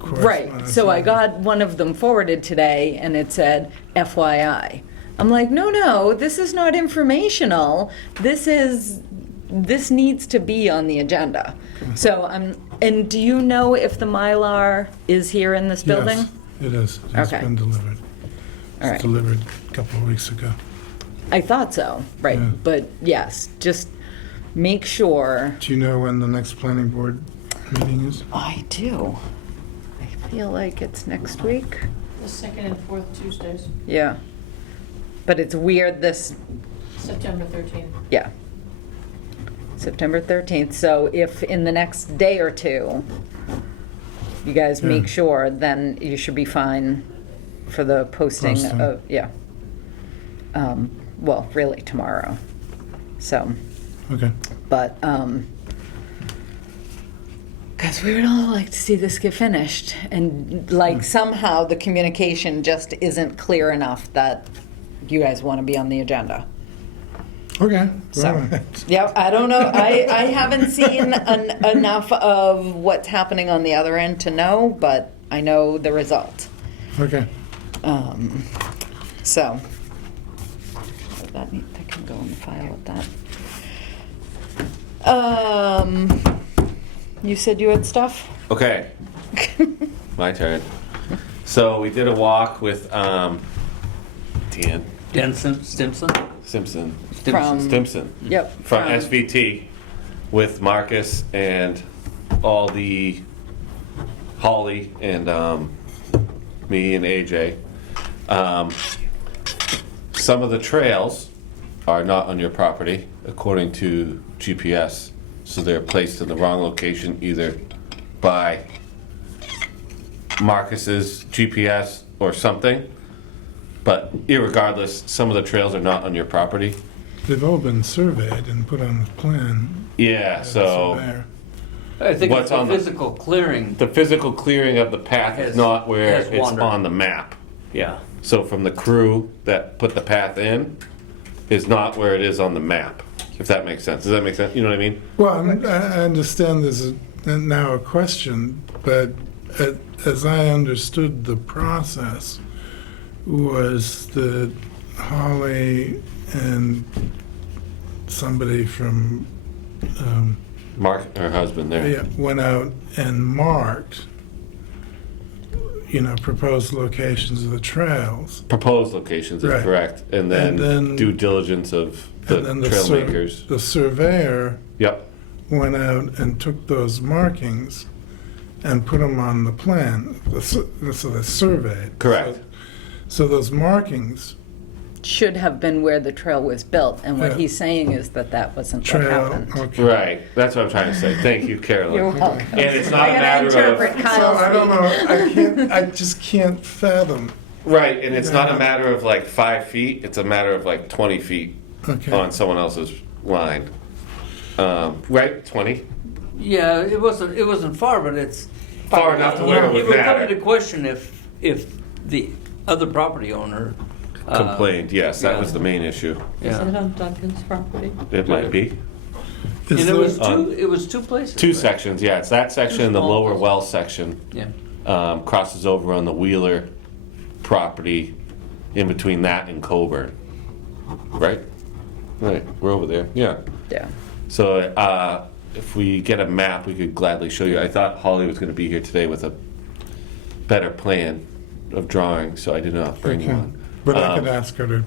right. correspondence. So I got one of them forwarded today and it said FYI. I'm like, no, this is not informational. This needs to be on the agenda. So and do you know if the Mylar is here in this building? Yes, it is. It's Okay. been delivered. All It's right. delivered a couple of weeks ago. I thought so, right. Yeah. But yes, just make sure. Do you know when the next planning board meeting is? I do. I feel like it's next week. The second and fourth Tuesdays, Yeah. But it's weird September 13th. yeah. September 13th. So if in the next day or two, you guys Yeah. make sure, then you should be fine for the posting Posting. of, yeah. Well, really tomorrow. So, Okay. but, because we would all like to see this get finished. And like somehow the communication just isn't clear enough that you guys want to be on the agenda. Okay. So, Well, yeah, I don't know. I haven't seen enough of what's happening on the other end to know, but I know the result. okay. So that can go in the file with that. You said you had stuff? Okay, my turn. So we did a walk with Dan Denson, Stimson? Simpson. From- Stimson. Yep. From SVT with Marcus and all the Holly and me and AJ. Some of the trails are not on your property according to GPS, so they're placed in the wrong location either by Marcus's GPS or something. But irregardless, some of the trails are not on your property. They've all been surveyed and put on the plan. Yeah, by the so surveyor. I think What's it's the on the- physical clearing. the physical clearing of the path is Has- not where has it's wandered. on the map. Yeah. So from the crew that put the path in is not where it is on the map. if that makes sense. Does that make sense? You know what I mean? Well, I understand there's now a question, but as I understood the process was that Holly and somebody from Mark, her husband there. went out and marked, proposed locations of the trails. Proposed locations is Right. correct. And then due diligence of the And then trail makers. the surveyor Yep. went out and took those markings and put them on the plan, so they're surveyed. Correct. So those markings, Should have been where the trail was built, and what Yeah. he's saying is that wasn't what trail, happened. okay. Right. That's what I'm trying to say. Thank you, Carolyn. You're welcome. And it's not I a gotta matter interpret of So Kyle's I don't speak. know, I just can't fathom. right, and it's not a matter of like 5 feet. It's a matter of like 20 feet Okay. on someone else's line. Right, 20. Yeah, it wasn't far, but it's. Far enough to where it would It would come matter. into question if the other property owner. Complained. Yes, that yeah. was the main issue. Is Yeah. that on Duncan's property? It might be. And Is it was there- two places. Two right? sections, yeah. It's that section and the small lower places. well section. Yeah. Crosses over on the Wheeler property in between that and Coburn. Right? Right, we're over there, yeah. Yeah. So if we get a map, we could gladly show you. I thought Holly was going to be here today with a better plan of drawing, so I did not bring Okay. one. But I could ask her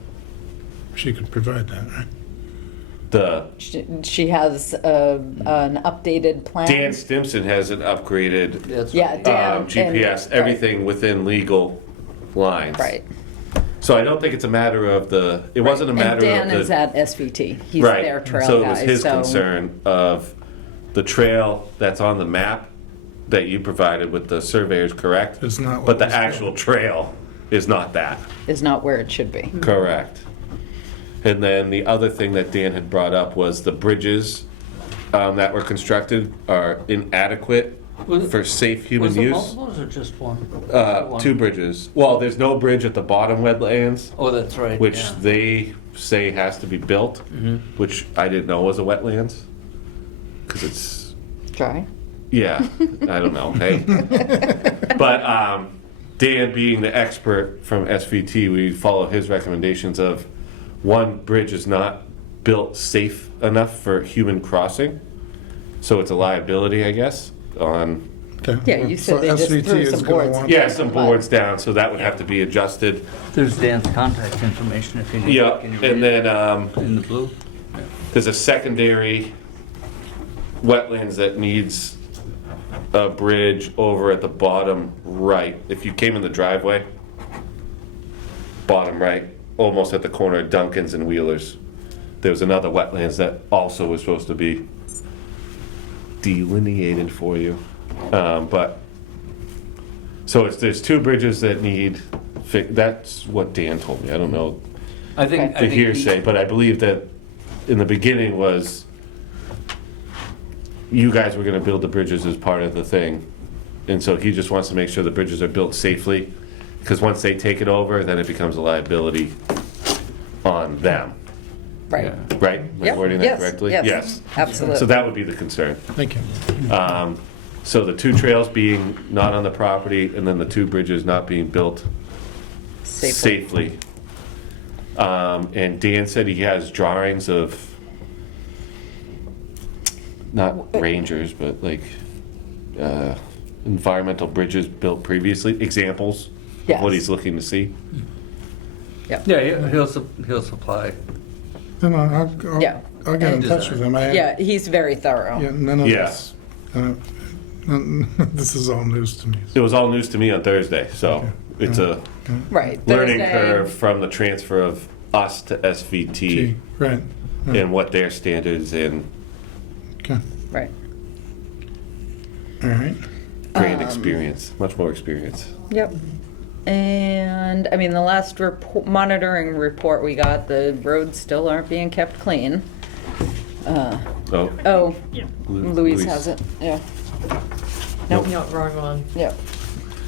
she could provide that, right? The She has an updated plan. Dan Stimson has an upgraded That's Yeah, right. Dan. GPS, and- everything within legal lines. Right. So I don't think it's a matter of it wasn't a matter And Dan of the. is at SVT. He's Right. their trail So it guy. was his so concern of the trail that's on the map that you provided with the surveyors, correct? Is not what But the was actual trail is not that. is not where it should be. Correct. And then the other thing that Dan had brought up was the bridges that were constructed are inadequate Was- for safe human Was it use. multiples or just one? One. 2 bridges. Well, there's no bridge at the bottom wetlands, Oh, that's right. which yeah. they say has to be built, which I didn't know was a wetlands. Because it's, Dry. yeah, I don't know, hey. But Dan, being the expert from SVT, we follow his recommendations of one bridge is not built safe enough for human crossing. So it's a liability, I guess, on, Okay. Yeah, you said So they just SVT threw is some gonna boards. want- yeah, some boards down, so that would have to be adjusted. There's Dan's contact information if you need. Yeah, Can you read and it? then In the blue? there's a secondary wetlands that needs a bridge over at the bottom right. If you came in the driveway, bottom right, almost at the corner of Duncan's and Wheeler's, there was another wetlands that also was supposed to be delineated for you. But, so there's 2 bridges that need, that's what Dan told me. I don't know I think. the hearsay, but I believe that in the beginning was you guys were gonna build the bridges as part of the thing. And so he just wants to make sure the bridges are built safely, because once they take it over, then it becomes a liability on them, Right. right? Am I Yep. wording that Yes, correctly? yes. Absolutely. So that would be the concern. Thank you. So the 2 trails being not on the property, and then the 2 bridges not being built safely. And Dan said he has drawings of, not rangers, but like environmental bridges built previously, examples of what Yes. he's looking to see. Yeah, he'll supply. Then Yeah. I'll get in And touch with him. Yeah, he's very thorough. Yeah, none of Yeah. this, this is all news to me. It was all news to me on Thursday, so Okay. it's a Right. learning Thursday- curve from the transfer of us to SVT Gee, right, and what their standards and okay, Right. all right. grand experience, much more experience. Yep. And, I mean, the last monitoring report we got, the roads still aren't being kept clean. Oh, Oh, Yeah. Louise has it, yeah. Nope. No, wrong one. Yep.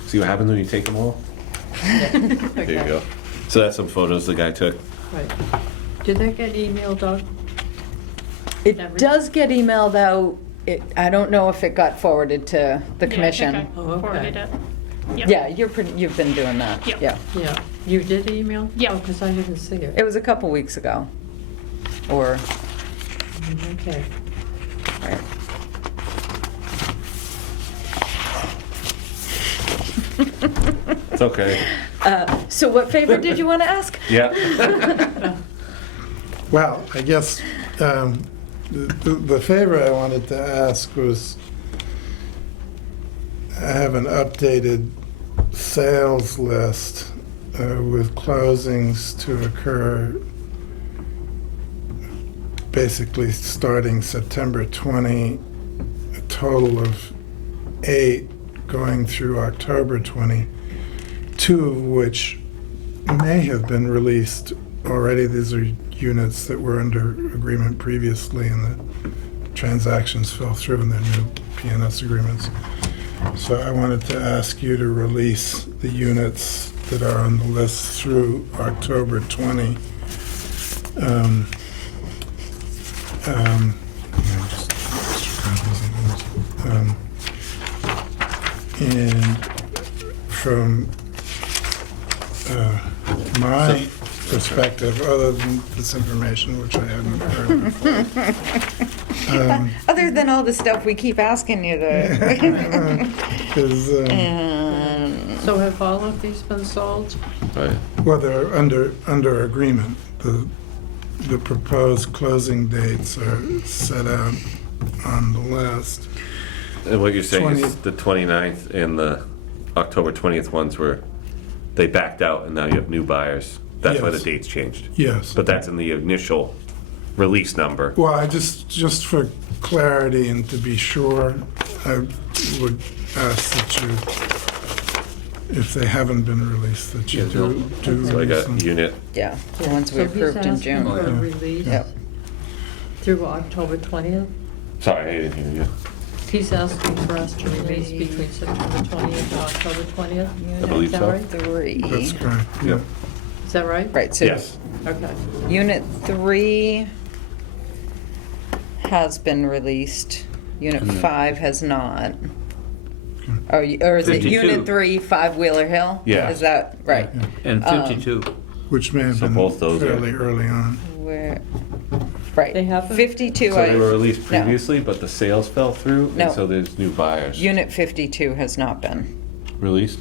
See what happens when you take them all? There you go. So that's some photos the guy took. Right. Did that get emailed out? It Every- does get emailed out. I don't know if it got forwarded to the Yeah, I think commission. I Oh, okay. forwarded it. Yep. Yeah, you've been doing that. Yep. Yeah. Yeah, you did email? Yeah. Oh, because I didn't see it. It was a couple weeks ago. Or, Okay. right. It's okay. So what favor did you want to ask? Yeah. Well, I guess the favor I wanted to ask was, I have an updated sales list with closings to occur basically starting September 20, a total of 8 going through October 20, 2 of which may have been released already. These are units that were under agreement previously and the transactions fell through in their new PNS agreements. So I wanted to ask you to release the units that are on the list through October 20. And from my perspective, other than this information, which I hadn't heard before, Other than all the stuff we keep asking you to. 'cause, So have all of these been sold? Right. well, they're under agreement. The proposed closing dates are set out on the list. And what you're saying 20 is the 29th and the October 20th ones were, they backed out and now you have new buyers. That's why the Yes. dates changed. Yes. But that's in the initial release number. Well, I just for clarity and to be sure, I would ask that you, if they haven't been released, that you do So I release got them. unit, Yeah, the ones we So he's approved in asking June. for a Yeah. release Yep. through October 20th? sorry, I didn't hear you. He's asking for us to release between September 20th and October 20th? I believe Is that so. right? Three. That's correct, yeah. Is that right? Right, so Yes. Okay. Unit 3 has been released. Unit And then- 5 has not. Or is it 52. Unit 3, 5 Wheeler Hill? Yeah. Is that, right? Yeah. And 52. Which may have So been both those are- fairly early on. Where, right. They haven't? 52, So they were released no. previously, but the sales fell through, No. and so there's new buyers. Unit 52 has not been. Released?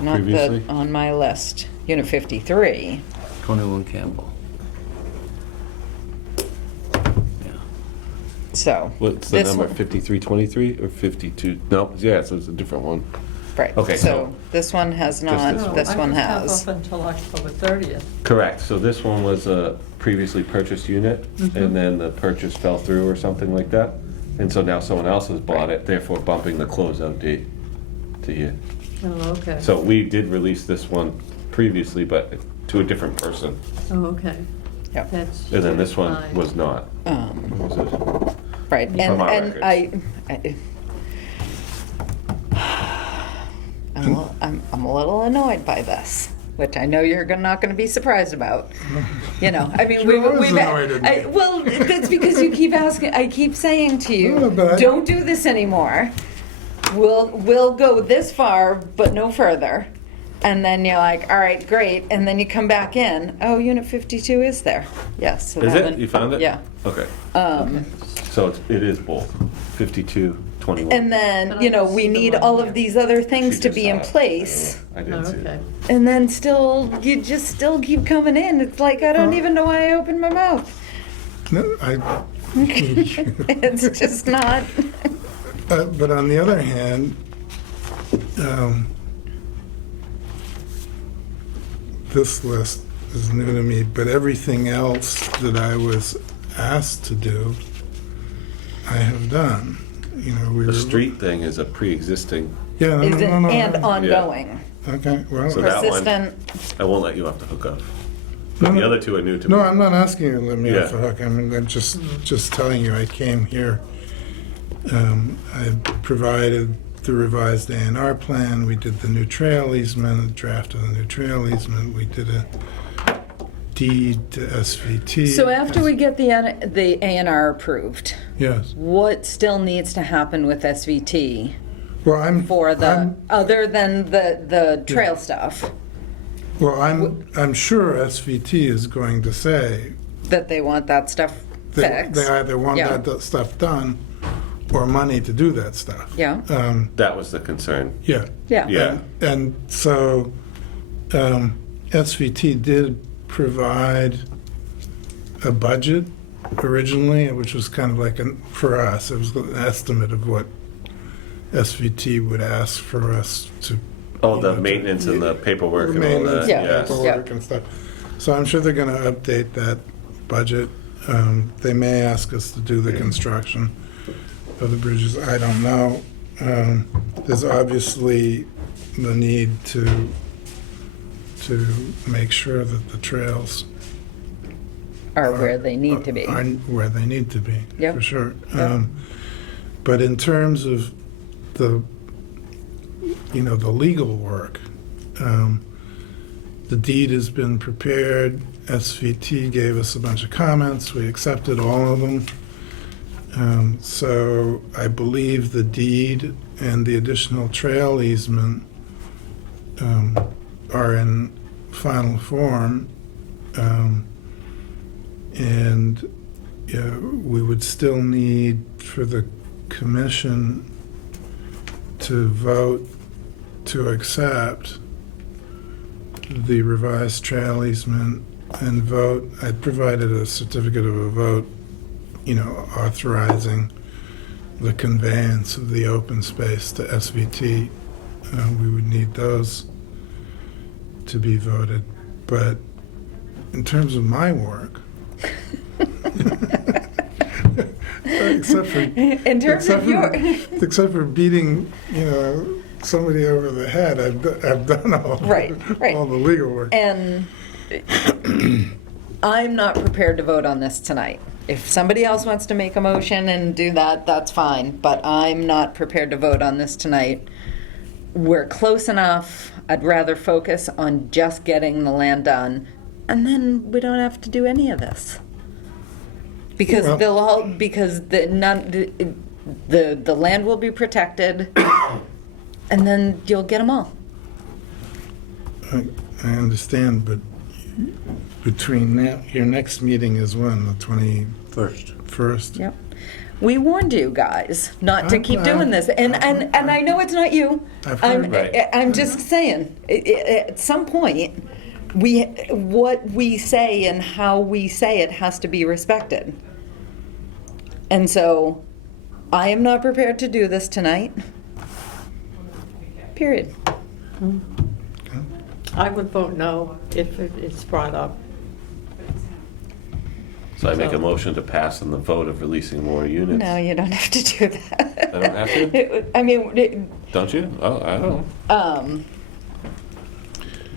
Not the, Previously? on my list. Unit 53. 21 Campbell. Yeah. So. What's the this number, one- 5323 or 52? No, yeah, so it's a different one. Right. Okay, So so- this one has this not, one. this one I has. just have up until October 30th. Correct, so this one was a previously purchased unit, and then the purchase fell through or something like that. And so now someone else has bought it, therefore bumping the closeout date to here. Oh, okay. So we did release this one previously, but to a different person. Oh, okay. Yep. That's And then this one fine. was not. Was it? Right, From and, our and records. I'm a little annoyed by this, which I know you're not gonna be surprised about. You know, I mean, You're always we've, annoyed at me. well, that's because you keep asking, I keep saying to No, you, but I- don't do this anymore. We'll go this far, but no further. And then you're like, all right, great, and then you come back in, oh, Unit 52 is there. Yes. so Is that it? one- You found it? Yeah. Okay, Um, so it is both, 52, 21. And then, But you I know, don't we see the need one all here. of these other things She to just be saw in it. place. I Oh, didn't see okay. it. And then still, you just still keep coming in. It's like, I don't even know why I opened my mouth. No, I, It's just not. but on the other hand, this list is new to me, but everything else that I was asked to do, I have done. You know, we The were. street thing is a pre-existing, Yeah, no, Is no, it, no, no. and ongoing. Okay, well. So that one- Persistent. I won't let you off the hook of. No, But the no. other two are new to me. No, I'm not asking you to let me off the Yeah. hook. I'm just telling you, I came here. I provided the revised A&R plan. We did the new trail easement, the draft of the new trail easement. We did a deed to SVT. So after we get the A&R approved, Yes. what still needs to happen with SVT Well, I'm for the, I'm- other than the trail stuff, Well, I'm sure SVT is going to say that they want that stuff they fixed? either want Yeah. that stuff done or money to do that stuff. Yeah, That was the concern. Yeah. yeah. Yeah. And so SVT did provide a budget originally, which was kind of like, for us, it was an estimate of what SVT would ask for us to. Oh, you the know, maintenance and the paperwork and all maintenance, that, Yeah. yes. paperwork and stuff. So I'm sure they're going to update that budget. They may ask us to do the construction of the bridges. I don't know. There's obviously the need to make sure that the trails Are where they need to be. are where they need to be, Yep. for sure. Yep. But in terms of the legal work, the deed has been prepared. SVT gave us a bunch of comments. We accepted all of them. So I believe the deed and the additional trail easement are in final form. And we would still need for the commission to vote to accept the revised trail easement and vote. I provided a certificate of a vote, authorizing the conveyance of the open space to SVT. We would need those to be voted. But in terms of my work, except for In terms of your, except for beating, somebody over the head, I've done all Right, right. all the legal work. and I'm not prepared to vote on this tonight. If somebody else wants to make a motion and do that, that's fine, but I'm not prepared to vote on this tonight. We're close enough. I'd rather focus on just getting the land done, and then we don't have to do any of this. Because Well- the land will be protected, and then you'll get them all. I understand, but between now, your next meeting is when, the 21st? Yep. We warned you guys not to keep doing this, and I know it's not you. I've heard. Right. I'm just saying, at some point, what we say and how we say it has to be respected. And so, I am not prepared to do this tonight. Period. I would vote no if it's brought up. So I make a motion to pass on the vote of releasing more units. No, you don't have to do that. I don't have to? I mean, Don't you? Oh, I don't know.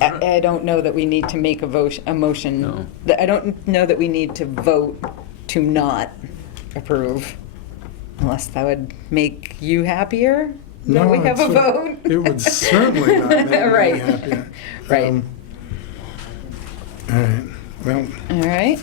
I don't know that we need to make a motion. No. I don't know that we need to vote to not approve, unless that would make you happier. that we have a vote. It would certainly not make me Right. happier. Right. All right, well. All right.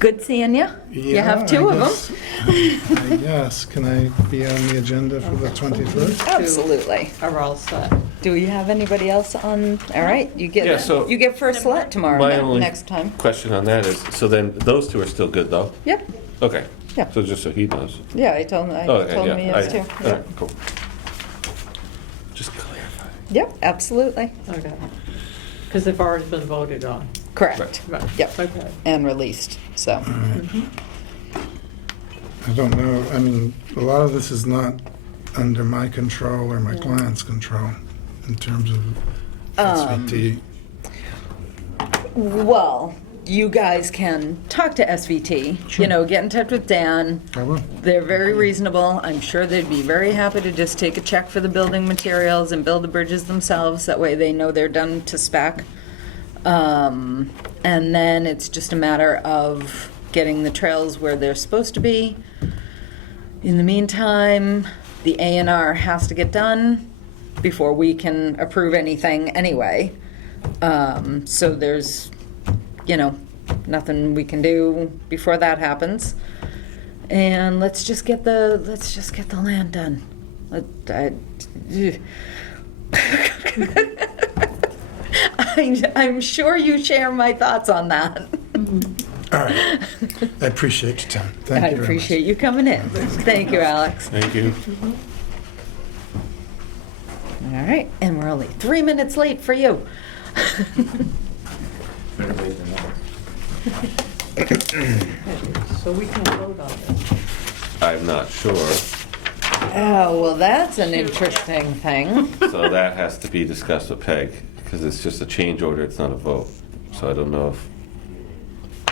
Good seeing you. You have two of them. I guess. Can I be on the agenda for the 21st? Absolutely. Are all set. Do we have anybody else on? All right, you get Yeah, so- you get first select tomorrow. My only next time. question on that is, so then those two are still good though? Yep. Okay. Yeah. So just so he knows. Yeah, I told him. I Oh, okay, told him yeah. yes too. All Yep. right, cool. Just clarify. Yep. Absolutely. Okay. Because they've already been voted on. Correct. Right. Yep. Okay. And released. So. All right. I don't know, I mean, a lot of this is not under my control or my client's control in terms of SVT. Well, you guys can talk to SVT. Sure. Get in touch with Dan. I will. They're very reasonable. I'm sure they'd be very happy to just take a check for the building materials and build the bridges themselves. That way they know they're done to spec. And then it's just a matter of getting the trails where they're supposed to be. In the meantime, the A&R has to get done before we can approve anything anyway. So there's nothing we can do before that happens. And let's just get the land done. I'm sure you share my thoughts on that. All right. I appreciate you, Tim. Thank I you very much. appreciate you coming in. Thank you, Alex. Thank you. All right, and we're only 3 minutes late for you. Better late than never. So we can vote on it. I'm not sure, Oh, well, that's an interesting thing. so that has to be discussed with Peg, because it's just a change order, it's not a vote. So I don't know if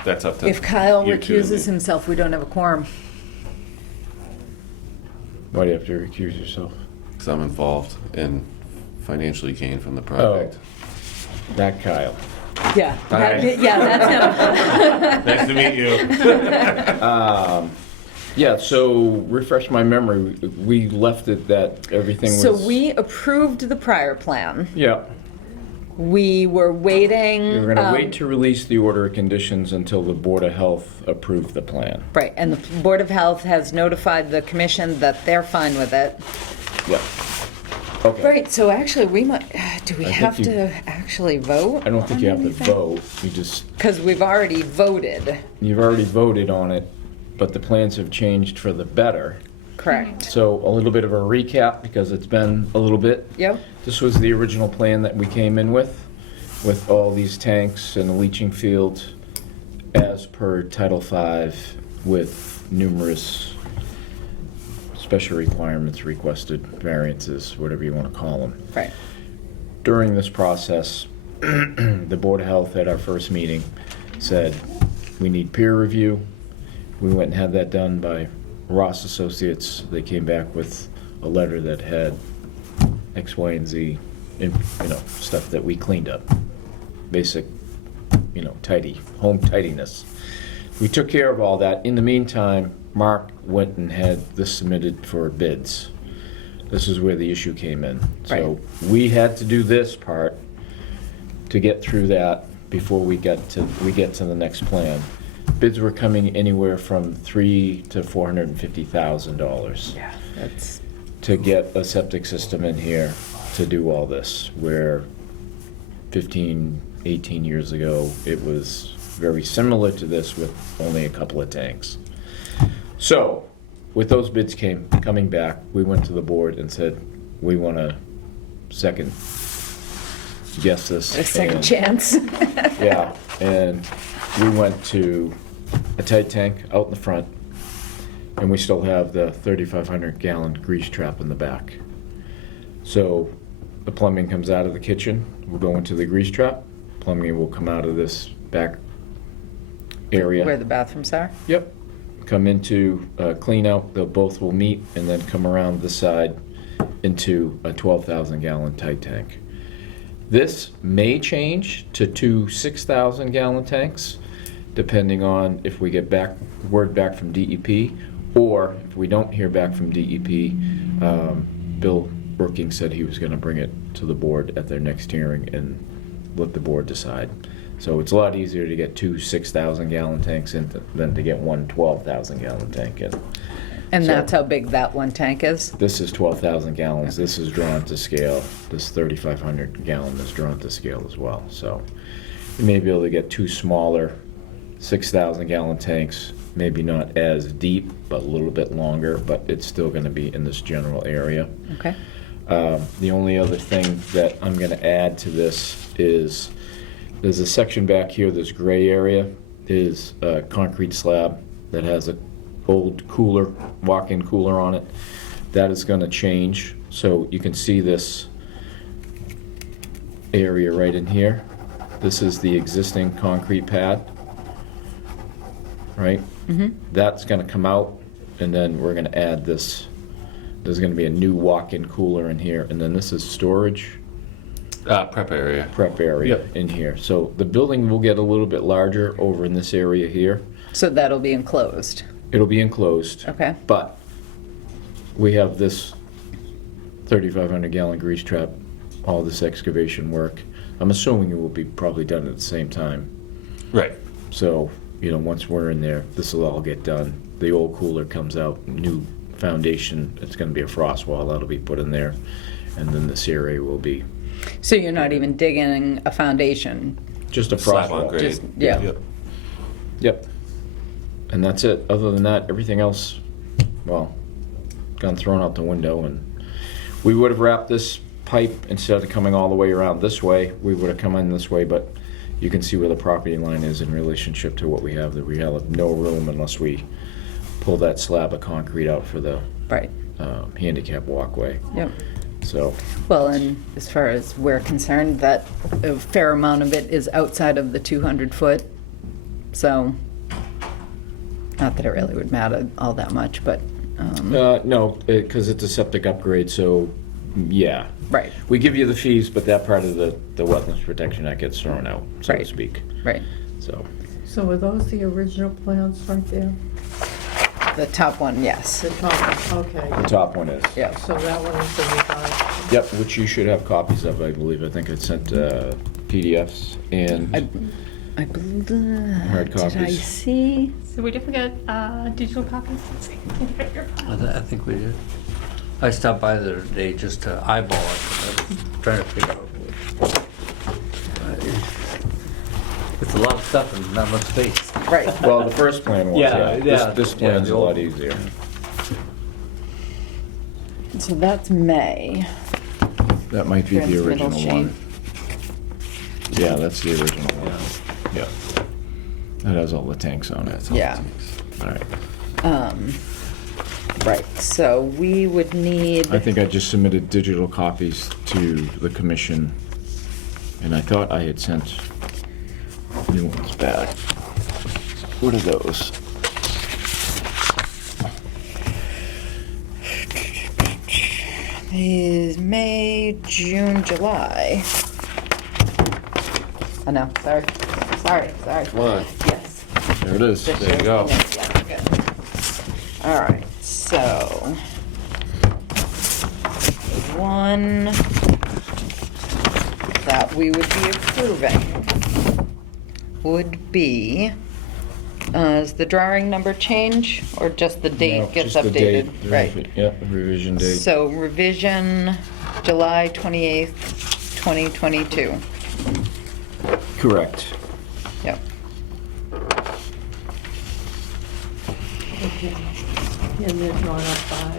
that's up to If Kyle you two. recuses himself, we don't have a quorum. Why do you have to recuse yourself? Because I'm involved in financially gain from the project. That Kyle. Yeah, Hi. that's him. Nice to meet you. Yeah, so refresh my memory. We left it that everything was... So we approved the prior plan. Yeah. We were waiting. We were going to wait to release the order of conditions until the Board of Health approved the plan. Right, and the Board of Health has notified the commission that they're fine with it. Yeah. Okay. Right, so actually, we might, do we I think have you- to actually vote? I don't think you have to vote. You just... Because we've already voted, You've already voted on it, but the plans have changed for the better. correct? So a little bit of a recap, because it's been a little bit. Yep, This was the original plan that we came in with all these tanks and a leaching field as per Title V, with numerous special requirements requested, variances, whatever you want to call them. right. During this process, the Board of Health at our first meeting said, we need peer review. We went and had that done by Ross Associates. They came back with a letter that had X, Y, and Z, stuff that we cleaned up. Basic, tidy, home tidiness. We took care of all that. In the meantime, Mark went and had this submitted for bids. This is where the issue came in. So we had to do this part to get through that before we get to the next plan. Bids were coming anywhere from $300,000 to $450,000 Yeah, that's, to get a septic system in here to do all this, where 15, 18 years ago, it was very similar to this with only a couple of tanks. So, with those bids coming back, we went to the board and said, we want to second guess this. a second and- chance. Yeah, and we went to a tight tank out in the front, and we still have the 3,500 gallon grease trap in the back. So the plumbing comes out of the kitchen, we'll go into the grease trap, plumbing will come out of this back area. Where the bathrooms are? Yep, come into clean out, they'll both will meet, and then come around the side into a 12,000 gallon tight tank. This may change to two 6,000 gallon tanks, depending on if we get word back from DEP, or if we don't hear back from DEP. Bill Brookings said he was going to bring it to the board at their next hearing and let the board decide. So it's a lot easier to get two 6,000 gallon tanks in than to get one 12,000 gallon tank in. And So- that's how big that one tank is? This is 12,000 gallons. This is drawn to scale. This 3,500 gallon is drawn to scale as well. So you may be able to get two smaller 6,000 gallon tanks, maybe not as deep, but a little bit longer, but it's still going to be in this general area. Okay. The only other thing that I'm going to add to this is there's a section back here, this gray area is a concrete slab that has a old cooler, walk-in cooler on it. That is going to change. So you can see this area right in here. This is the existing concrete pad, right? Mm-hmm. That's going to come out, and then we're going to add this. There's going to be a new walk-in cooler in here, and then this is storage Prep area. prep area Yep. in here. So the building will get a little bit larger over in this area here. So that'll be enclosed? It'll be enclosed. Okay. But we have this 3,500 gallon grease trap, all this excavation work. I'm assuming it will be probably done at the same time. Right. So, once we're in there, this will all get done. The old cooler comes out, new foundation, it's gonna be a frost wall, that'll be put in there. And then this area will be So you're not even digging a foundation? just a Slab frost on wall. grade. Just- yeah. Yep. Yep. And that's it. Other than that, everything else, well, gone thrown out the window. And we would have wrapped this pipe, instead of coming all the way around this way, we would have come in this way, but you can see where the property line is in relationship to what we have. That we have no room unless we pull that slab of concrete out for the Right, handicap walkway. yep. So, Well, and as far as we're concerned, that a fair amount of it is outside of the 200 foot. So, not that it really would matter all that much, but, no, because it's a septic upgrade, so, yeah. right, We give you the fees, but that part of the Wetlands Protection Act gets thrown out, so to Right. speak. right. So are those the original plans right there? The top one, yes. The top, okay. The top one is. Yeah. So that one is the revised. Yep, which you should have copies of, I believe. I think I sent PDFs and I believe. Hard Did I copies. see? So we definitely got digital copies. Let's see. Can you fit your file? I think we did. I stopped by the other day just to eyeball it. I was trying to figure out. It's a lot of stuff and not much space. Right. well, the first plan was. Yeah, yeah, This yeah, plan's the a lot old- easier. So that's May. That might be the Transmittal original sheet. one. Yeah, that's the original one. Yeah. That has all the tanks on it. Yeah. All right. Right, so we would need. I think I just submitted digital copies to the commission, and I thought I had sent new ones back. What are those? Is May, June, July. Oh no, sorry. Come on. Yes. There it is. There you go. Yeah, good. All right, so one that we would be approving would be, is the drawing number change or just the No, date gets just the date. updated? Right. Yep, revision date. So revision, July 28th, 2022. Correct. Yep. Okay. And they're drawn up by,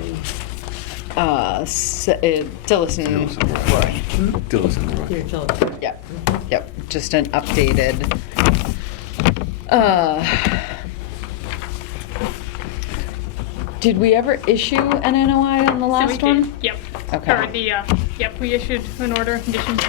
Tillison Roy. Dillison Roy. here, Jill. Yep, yep, just an updated. Did we ever issue an NOI on the So we last did, one? Yep. Okay. Or the, yep, we issued an order of conditions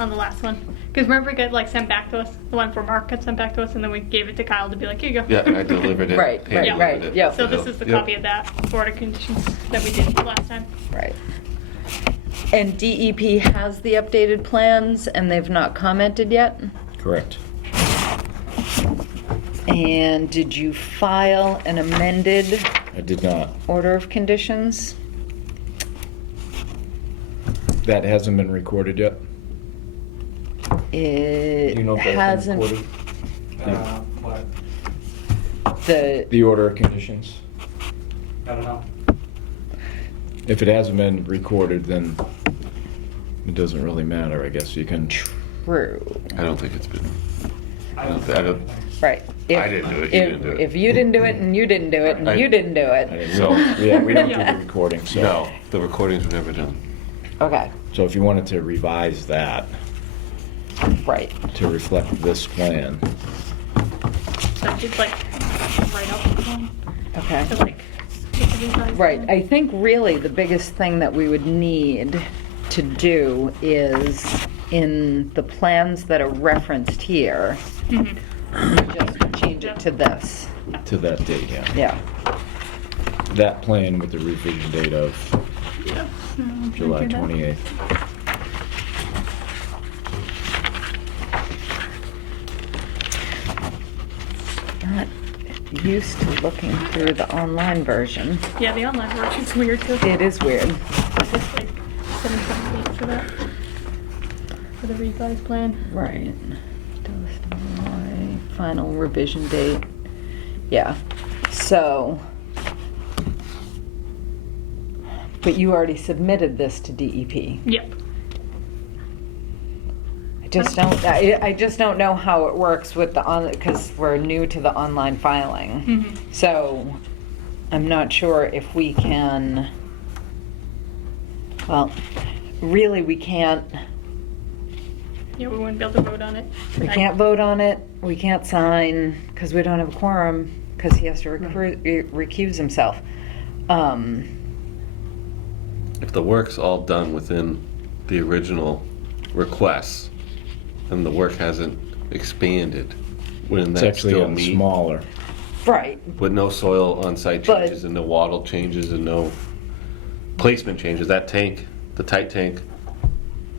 on the last one. Because remember it got like sent back to us, the one for Mark got sent back to us, and then we gave it to Kyle to be like, here you go. Yeah, I delivered it. Right, hand right, delivered it. yep. So this is the Yep. copy of that order conditions that we did last time. Right. And DEP has the updated plans and they've not commented yet? Correct. And did you file an amended I did not. order of conditions? That hasn't been recorded yet? It Do you know if that's been hasn't. recorded? What? The order of conditions? I don't know. If it hasn't been recorded, then it doesn't really matter, I guess. You can. True. I don't think it's been. I don't I don't- Right. If- I didn't do it, you if- didn't do it. If you didn't do it and you didn't do it and I- you didn't do I it. didn't So- really- Yeah, we don't do Yeah. the recording, so. No, the recordings were never done. Okay, So if you wanted to revise that right. to reflect this plan, So just like right up one. Okay. So like. get the revised Right, one. I think really the biggest thing that we would need to do is in the plans that are referenced here, Mhm. just change it to this. to that date, yeah. Yeah, That plan with the revision date of Yeah. So I'm trying to July do that. 28th. not used to looking through the online version. Yeah, the online version's weird too. It is weird. It's like 728 for that. For the revised plan. Right. final revision date. Yeah, so. But you already submitted this to DEP. Yep. I just don't know how it works with the because we're new to the online filing. Mhm. So I'm not sure if we can, well, really we can't, Yeah, we wouldn't be able to vote on it. we can't vote on it, we can't sign, because we don't have a quorum, because he has to recuse himself. If the work's all done within the original requests, and the work hasn't expanded, wouldn't It's that actually still gotten meet? smaller. Right, With no soil on-site But- changes and no wattle changes and no placement changes, that tank, the tight tank,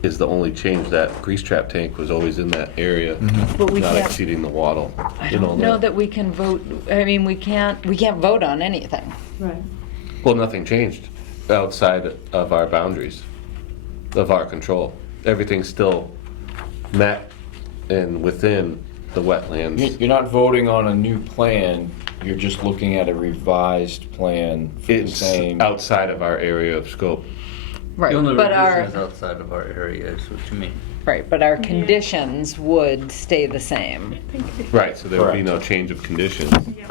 is the only change. That grease trap tank was always in that area, but we not can't, exceeding the wattle. I don't know that we can vote, I mean, we can't vote on anything. Right. Well, nothing changed outside of our boundaries, of our control. Everything's still met and within the wetlands. You're not voting on a new plan, you're just looking at a revised plan for the It's same. outside of our area of scope. Right, The only but revision is our, outside of our area, is what you mean. right, but our conditions would stay the same. I think. Right, so there would be Correct. no change of conditions. Yeah.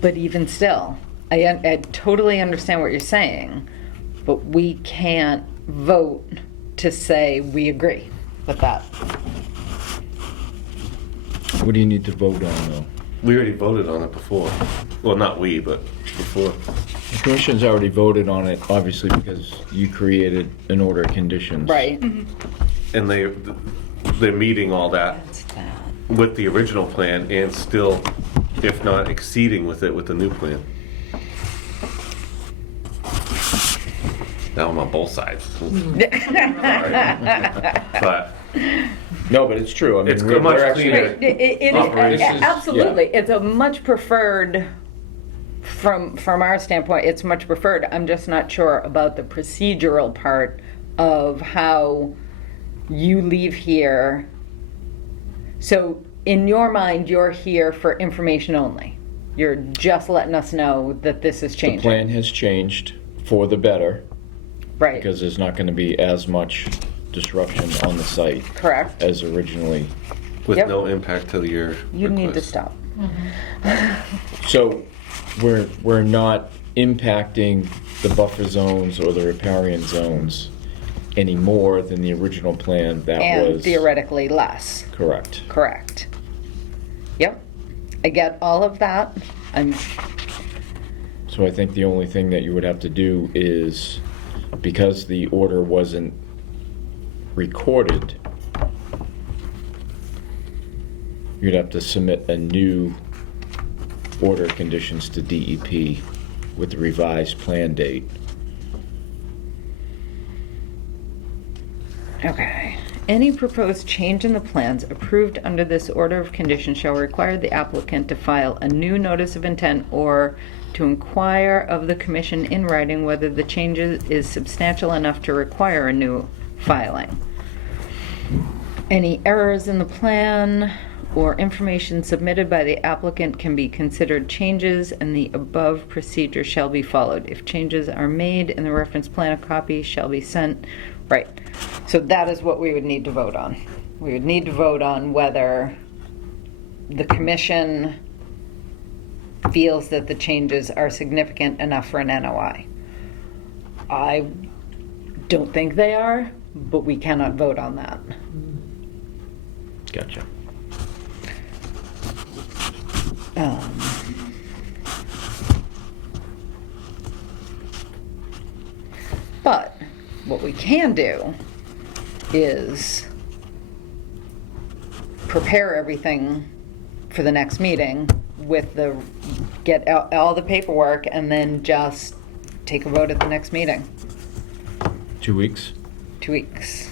But even still, I totally understand what you're saying, but we can't vote to say we agree with that. What do you need to vote on, though? We already voted on it before. Well, not we, but before. The commission's already voted on it, obviously, because you created an order of conditions. Right. And they're meeting all that That's that. with the original plan and still, if not exceeding with it with the new plan. Now I'm on both sides. But No, but it's true. I mean, It's we're much actually- cleaner. It Operations. is, absolutely, it's a much preferred, from our standpoint, it's much preferred. I'm just not sure about the procedural part of how you leave here. So in your mind, you're here for information only. You're just letting us know that this is The changing. plan has changed for the better, Right, because there's not gonna be as much disruption on the site correct. as originally. with Yep. no impact to your You need to request. stop. So, we're not impacting the buffer zones or the riparian zones any more than the original plan that And was. theoretically less. Correct. Correct. Yep. I get all of that. So I think the only thing that you would have to do is, because the order wasn't recorded, you'd have to submit a new order of conditions to DEP with the revised plan date. Okay. Any proposed change in the plans approved under this order of conditions shall require the applicant to file a new notice of intent or to inquire of the commission in writing whether the change is substantial enough to require a new filing. Any errors in the plan or information submitted by the applicant can be considered changes, and the above procedure shall be followed. If changes are made in the reference plan, a copy shall be sent. Right. So that is what we would need to vote on. We would need to vote on whether the commission feels that the changes are significant enough for an NOI. I don't think they are, but we cannot vote on that. Gotcha. But what we can do is prepare everything for the next meeting with get all the paperwork and then just take a vote at the next meeting. 2 weeks? 2 weeks.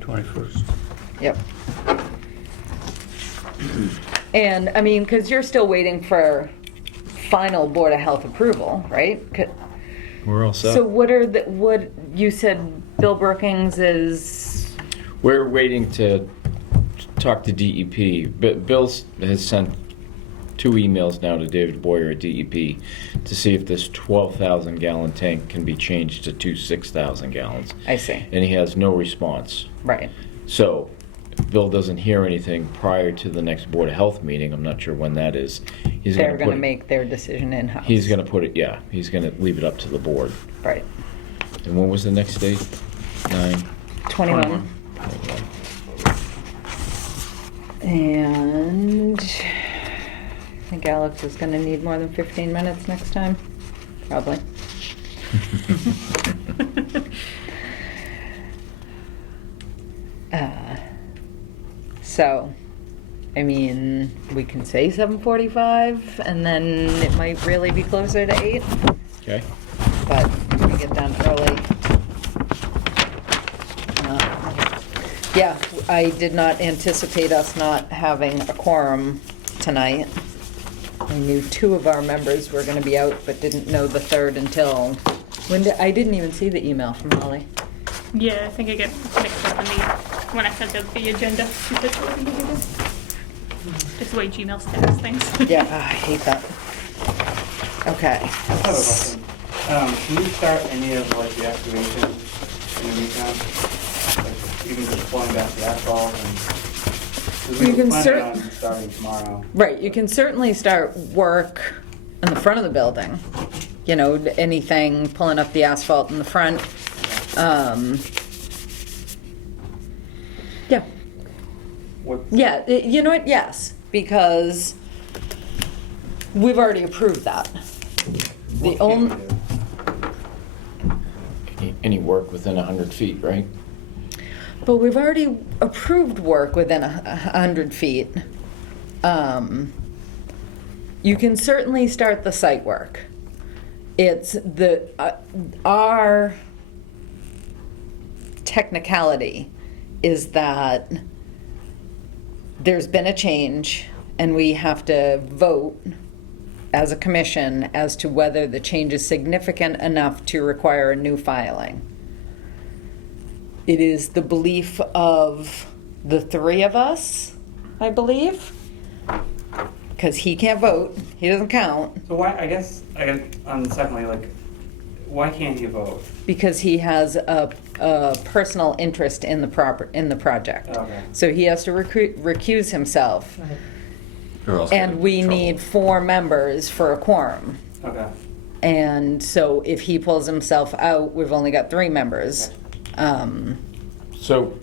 21st. Yep. And, I mean, because you're still waiting for final Board of Health approval, right? We're all set. So what you said Bill Brookings is, We're waiting to talk to DEP. Bill has sent 2 emails now to David Boyer at DEP to see if this 12,000 gallon tank can be changed to 2 6,000 gallons. I see, And he has no response. right. So, if Bill doesn't hear anything prior to the next Board of Health meeting, I'm not sure when that is. They're gonna make their decision in-house. He's gonna put it, yeah, he's gonna leave it up to the board. Right. And when was the next date? 9? 21. And I think Alex is gonna need more than 15 minutes next time, probably. So, I mean, we can say 7:45, and then it might really be closer to 8, Okay. but we get done early. Yeah, I did not anticipate us not having a quorum tonight. I knew 2 of our members were gonna be out, but didn't know the 3rd until, I didn't even see the email from Holly. Yeah, I think I get mixed up in when I sent out the agenda. It's the way Gmail stacks things. Yeah, I hate that. Okay. I have a question. Can you start any of like the excavation in the meantime? Like even just pulling back the asphalt and. 'cause we You can were planning cer- on starting tomorrow. Right, you can certainly start work in the front of the building. You know, anything, pulling up the asphalt in the front. Yeah, What? yeah, you know what, yes, because we've already approved that. The what only, can we do? Any work within 100 feet, right? but we've already approved work within 100 feet. You can certainly start the site work. It's our technicality is that there's been a change and we have to vote as a commission as to whether the change is significant enough to require a new filing. It is the belief of the 3 of us, I believe, because he can't vote, he doesn't count, So why, I guess, secondly, like, why can't you vote? because he has a personal interest in the project. Okay. So he has to recuse himself. Or else And get in we trouble. need 4 members for a quorum. Okay. And so if he pulls himself out, we've only got 3 members. So,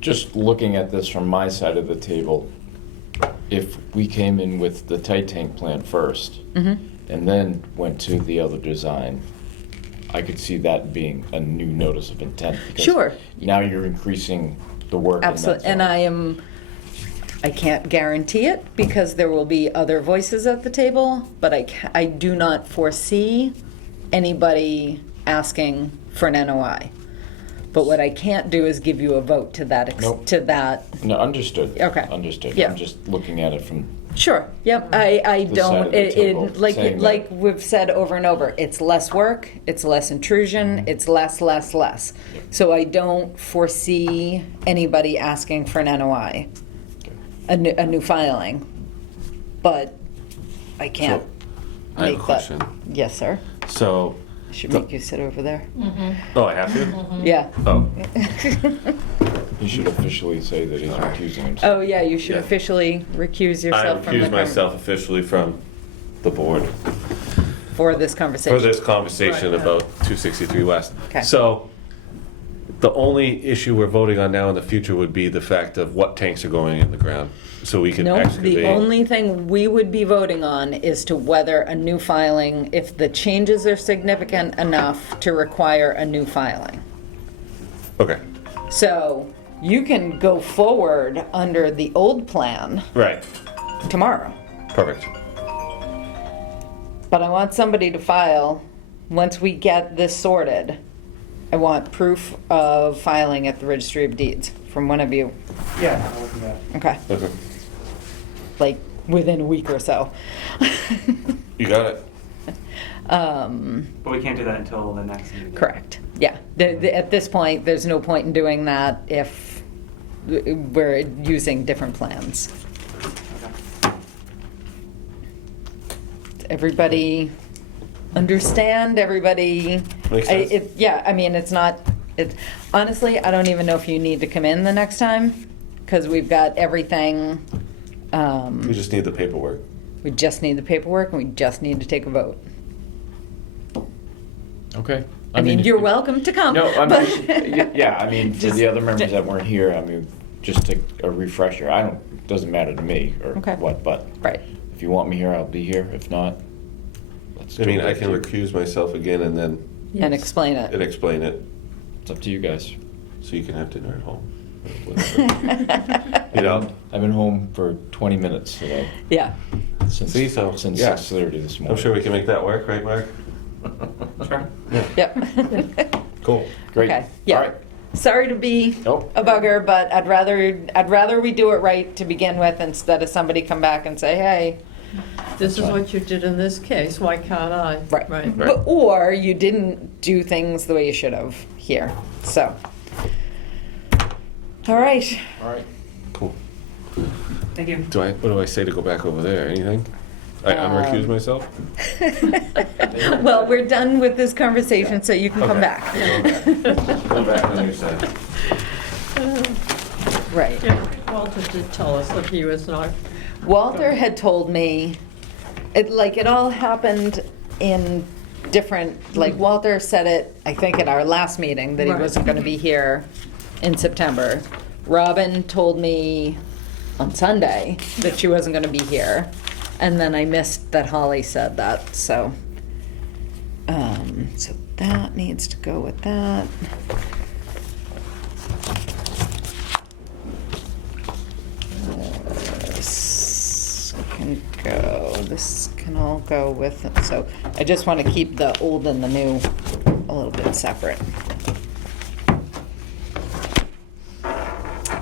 just looking at this from my side of the table, if we came in with the tight tank plan first, Mhm. and then went to the other design, I could see that being a new notice of intent. because Sure. Now you're increasing the work in that Absolutely, and zone. I can't guarantee it because there will be other voices at the table, but I do not foresee anybody asking for an NOI. But what I can't do is give you a vote to that, Nope. to that. No, understood. Okay. Understood. Yeah. I'm just looking at it from, Sure, yep, I The side don't, of the table, like saying like that. we've said over and over, it's less work, it's less intrusion, it's less. So I don't foresee anybody asking for an NOI, a new filing, but I can't I have a make that. question. Yes, sir. So, I should The- make you sit over there. oh, I have to? Yeah. Oh, he should officially say that he's recusing himself. Oh, yeah, you should Yeah. officially recuse I yourself from the recuse myself officially from the board for this conversation. for this conversation about 263 West. Okay. So, the only issue we're voting on now in the future would be the fact of what tanks are going in the ground, so we can No, excavate. the only thing we would be voting on is to whether a new filing, if the changes are significant enough to require a new filing. Okay, So you can go forward under the old plan right, tomorrow, perfect. but I want somebody to file, once we get this sorted, I want proof of filing at the Registry of Deeds from one of you, Yeah, I'll look at that. okay, Okay. like within a week or so. You got it. But we can't do that until the next meeting. Correct, yeah. At this point, there's no point in doing that if we're using different plans. Everybody understand? Everybody? Makes sense. Yeah, I mean, it's not, honestly, I don't even know if you need to come in the next time, because we've got everything. We just need the paperwork. We just need the paperwork, and we just need to take a vote. Okay. I mean, you're welcome to come. No, I but- mean, yeah, I mean, for Just- the other members that weren't here, I mean, just a refresher. It doesn't matter to me or Okay. what, but Right. if you want me here, I'll be here. If not, let's I mean, do I it. can recuse myself again and then And explain it. explain it, It's up to you guys. so you can have dinner at home. Whatever. You know? I've been home for 20 minutes today. Yeah. Since See, so, since yeah. 6:30 this morning. I'm sure we can make that work, right, Mark? Sure. Yep. Cool. Great. Okay, yeah. All right. Sorry to be Nope. a bugger, but I'd rather we do it right to begin with instead of somebody come back and say, hey. This is fine. what you did in this case, why can't I? Right. Right. But, or you didn't do things the way you should have here, so. All right. All right. Cool. Thank you. What do I say to go back over there? Anything? I unrecuse myself? Well, we're done with this conversation, so you can come Okay. back. Go back on your side. Right. Yeah, Walter did tell us that he was not. Walter had told me, it all happened in different, like Walter said it, I think at our last meeting, that he Right. wasn't gonna be here in September. Robin told me on Sunday that she wasn't gonna be here, and then I missed that Holly said that, so. So that needs to go with that. This can go, this can all go with it. So I just want to keep the old and the new a little bit separate.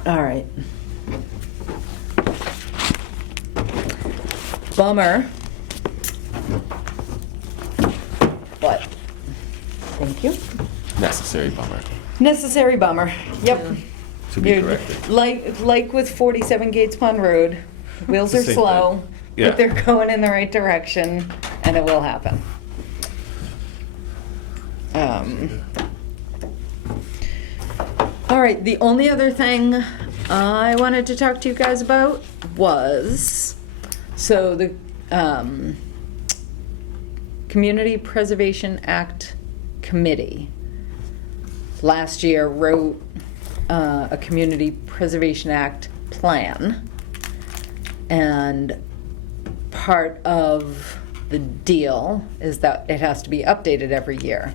All right. Bummer. But, thank you. Necessary bummer. Necessary bummer, yep. To be You're- corrected. Like with 47 Gates Pond Road, wheels are It's the same slow, thing. Yeah. but they're going in the right direction, and it will happen. All right, the only other thing I wanted to talk to you guys about was, so the Community Preservation Act Committee last year wrote a Community Preservation Act plan. And part of the deal is that it has to be updated every year.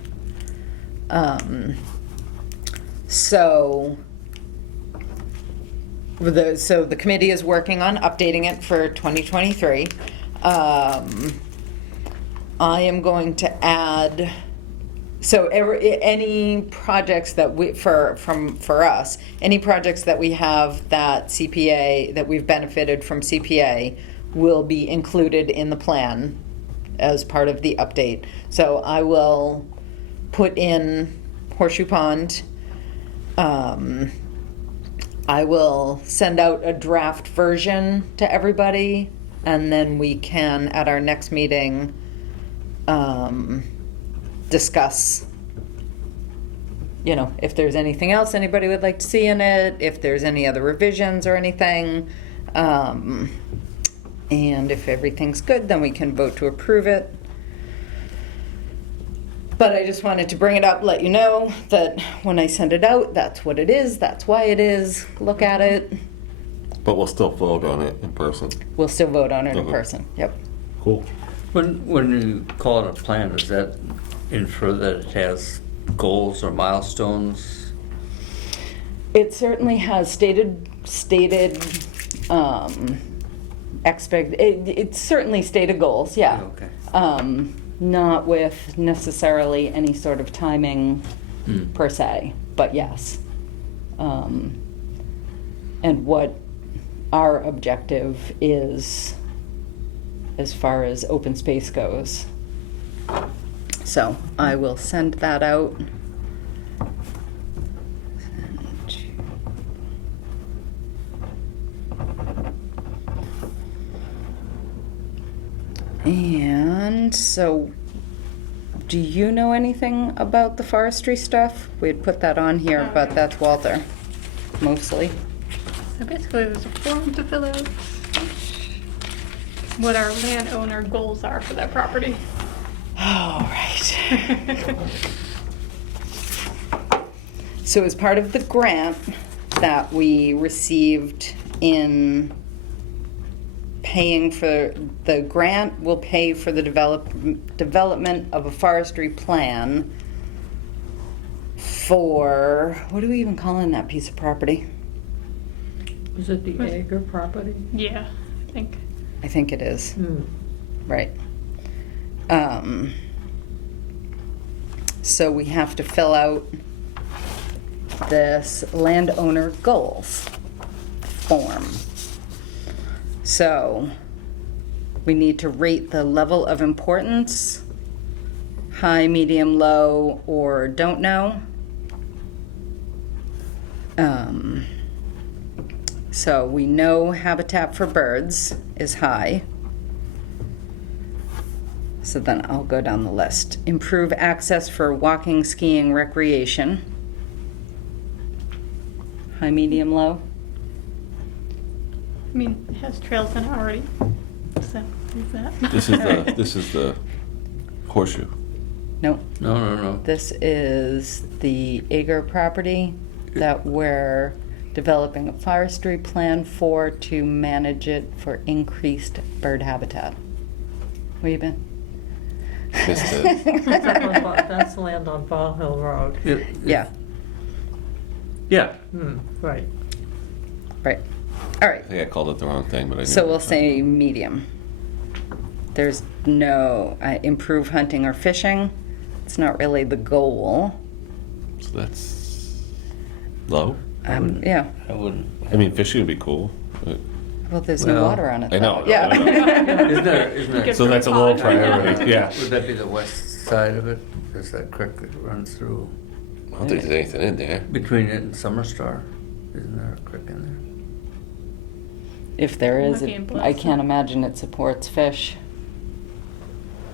So the committee is working on updating it for 2023. I am going to add, so any projects that for us, any projects that we have that CPA, that we've benefited from CPA, will be included in the plan as part of the update. So I will put in Horseshoe Pond. I will send out a draft version to everybody, and then we can, at our next meeting, discuss, if there's anything else anybody would like to see in it, if there's any other revisions or anything. And if everything's good, then we can vote to approve it. But I just wanted to bring it up, let you know that when I send it out, that's what it is, that's why it is, look at it. But we'll still vote on it in person. We'll still vote on it in Okay. person, yep. Cool. When you call it a plan, does that infer that it has goals or milestones? It certainly has stated, it's certainly stated goals, yeah. Okay. Not with necessarily any sort of timing Mm. per se, but yes. And what our objective is as far as open space goes. So I will send that out. And so, do you know anything about the forestry stuff? We'd put that on here, but that's Walter, mostly. So basically, there's a form to fill out. What our landowner goals are for that property. All right. So as part of the grant that we received in paying for, the grant will pay for the development of a forestry plan for, what are we even calling that piece of property? Was it the Ager property? Yeah, I think. I think it is. Hmm. Right. So we have to fill out this landowner goals form. So we need to rate the level of importance, high, medium, low, or don't know. So we know habitat for birds is high. So then I'll go down the list. Improve access for walking, skiing, recreation. High, medium, low. I mean, it has trails in it already. So, is that? This is the horseshoe. Nope. No. This is the Ager property that we're developing a forestry plan for to manage it for increased bird habitat. Where you been? Missed it. That's land on Ball Hill Road. Yeah, Yeah. Right. right. All right. I think I called it the wrong thing, but I knew. So we'll say medium. There's no improve hunting or fishing. It's not really the goal. So that's low. Yeah. I wouldn't. I mean, fishing would be cool. But Well, there's no Well, water on it. I know, though. Yeah. I know. Isn't there, Get so rid that's a of low pond. priority. Yeah. would that be the west side of it? There's that creek that runs through I don't think there's anything in there. between it and Summer Star. Isn't there a creek in If there is, Might be in I Bluffton. can't imagine it supports fish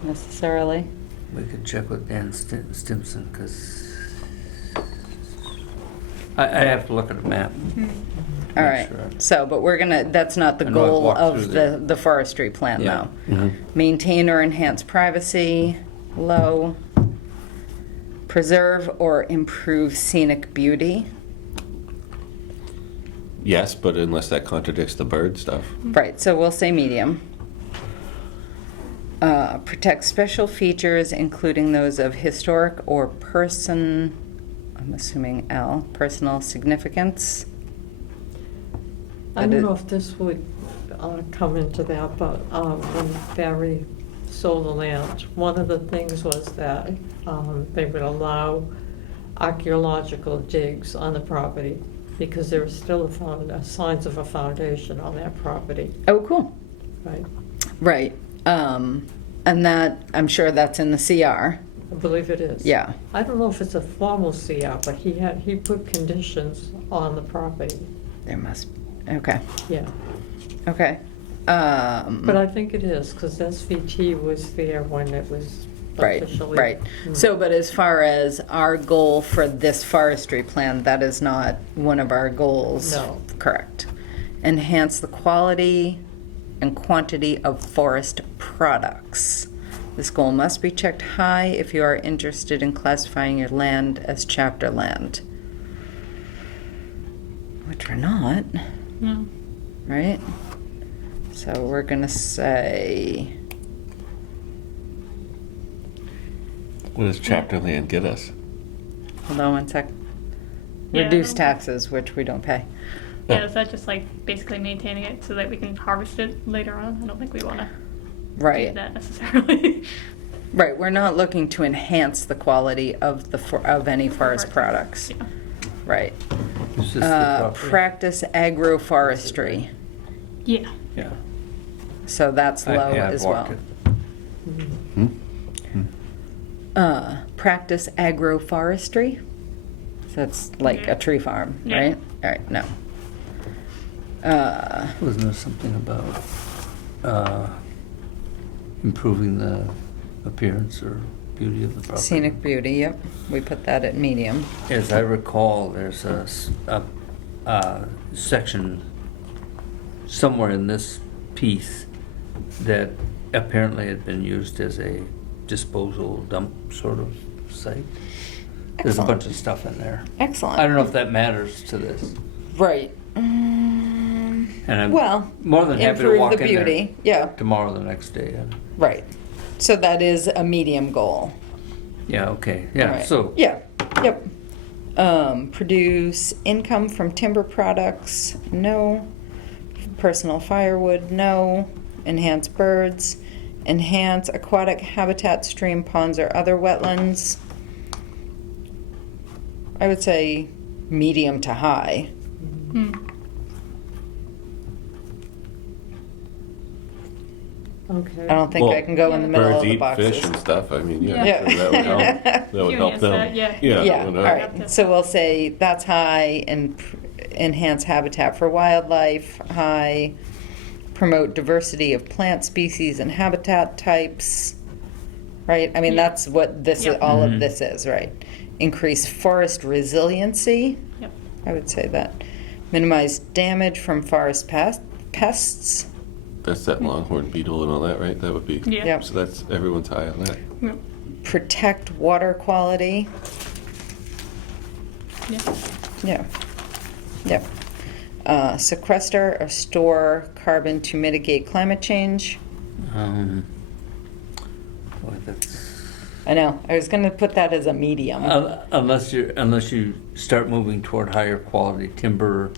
necessarily. there? We could check with Dan Stimson, because I have to look at the map. All right. Sure. So, but we're gonna, that's not the I know I've goal walked of through there. the forestry plan, Yeah. though. Maintain or enhance privacy, low. Preserve or improve scenic beauty. Yes, but unless that contradicts the bird stuff. Right, so we'll say medium. Protect special features, including those of historic or I'm assuming L, personal significance. I don't know if this would come into that, but when Barry sold the land, one of the things was that they would allow archaeological digs on the property because there was still signs of a foundation on that property, Oh, cool. right? Right. And that, I'm sure that's in the CR. I believe it is. Yeah. I don't know if it's a formal CR, but he put conditions on the property, There must, okay, yeah. okay. But I think it is, because SVT was there when it was Right, officially. right. So, but as far as our goal for this forestry plan, that is not one of our goals. No. Correct. Enhance the quality and quantity of forest products. This goal must be checked high if you are interested in classifying your land as chapter land. Which we're not, No. right? So we're gonna say, What does chapter land get us? hold on one sec. Yeah, Reduce no. taxes, which we don't pay. Yeah, is that just like basically maintaining it so that we can harvest it later on? I don't think we want to do Right, that necessarily. right. We're not looking to enhance the quality of of any forest products. Yeah. Right. Is this the property? Practice agroforestry. Yeah. Yeah. So that's low Yeah, I've as walked well. it. Practice agroforestry. So that's like a tree farm, Yeah. right? All right, no. Wasn't there something about improving the appearance or beauty of the property. Scenic beauty, yep. We put that at medium. As I recall, there's a section somewhere in this piece that apparently had been used as a disposal dump sort of site. There's a Excellent. bunch of stuff in there. Excellent. I don't know if that matters to this. Right. And I'm Well, more than happy to improve walk the in there beauty. Yeah, tomorrow or the next day. right. So that is a medium goal. Yeah, okay, yeah, Right. so. Yeah, yep. Produce income from timber products, no. Personal firewood, no. Enhance birds, enhance aquatic habitat, stream, ponds, or other wetlands. I would say medium to high. Okay. I don't think I can go in the middle Birds of the eat boxes. fish and stuff, I mean, yeah, Yeah. so that would help, that would You help enhance them. that, yeah. Yeah, Yeah, that all would help. right. So we'll say that's high and enhance habitat for wildlife, high, promote diversity of plant species and habitat types, right? I mean, Yeah. that's what this, Yep. all Mhm. of this is, right? Increase forest resiliency, Yep. I would say that. Minimize damage from forest pests. That's that longhorn beetle and all that, right? That would be, Yeah. Yep. so that's, everyone's high on that. Yep. Protect water quality. Yeah. Yeah. Yep. Sequester or store carbon to mitigate climate change. Boy, that's. I know. I was going to put that as a medium. Unless you start moving toward higher quality timber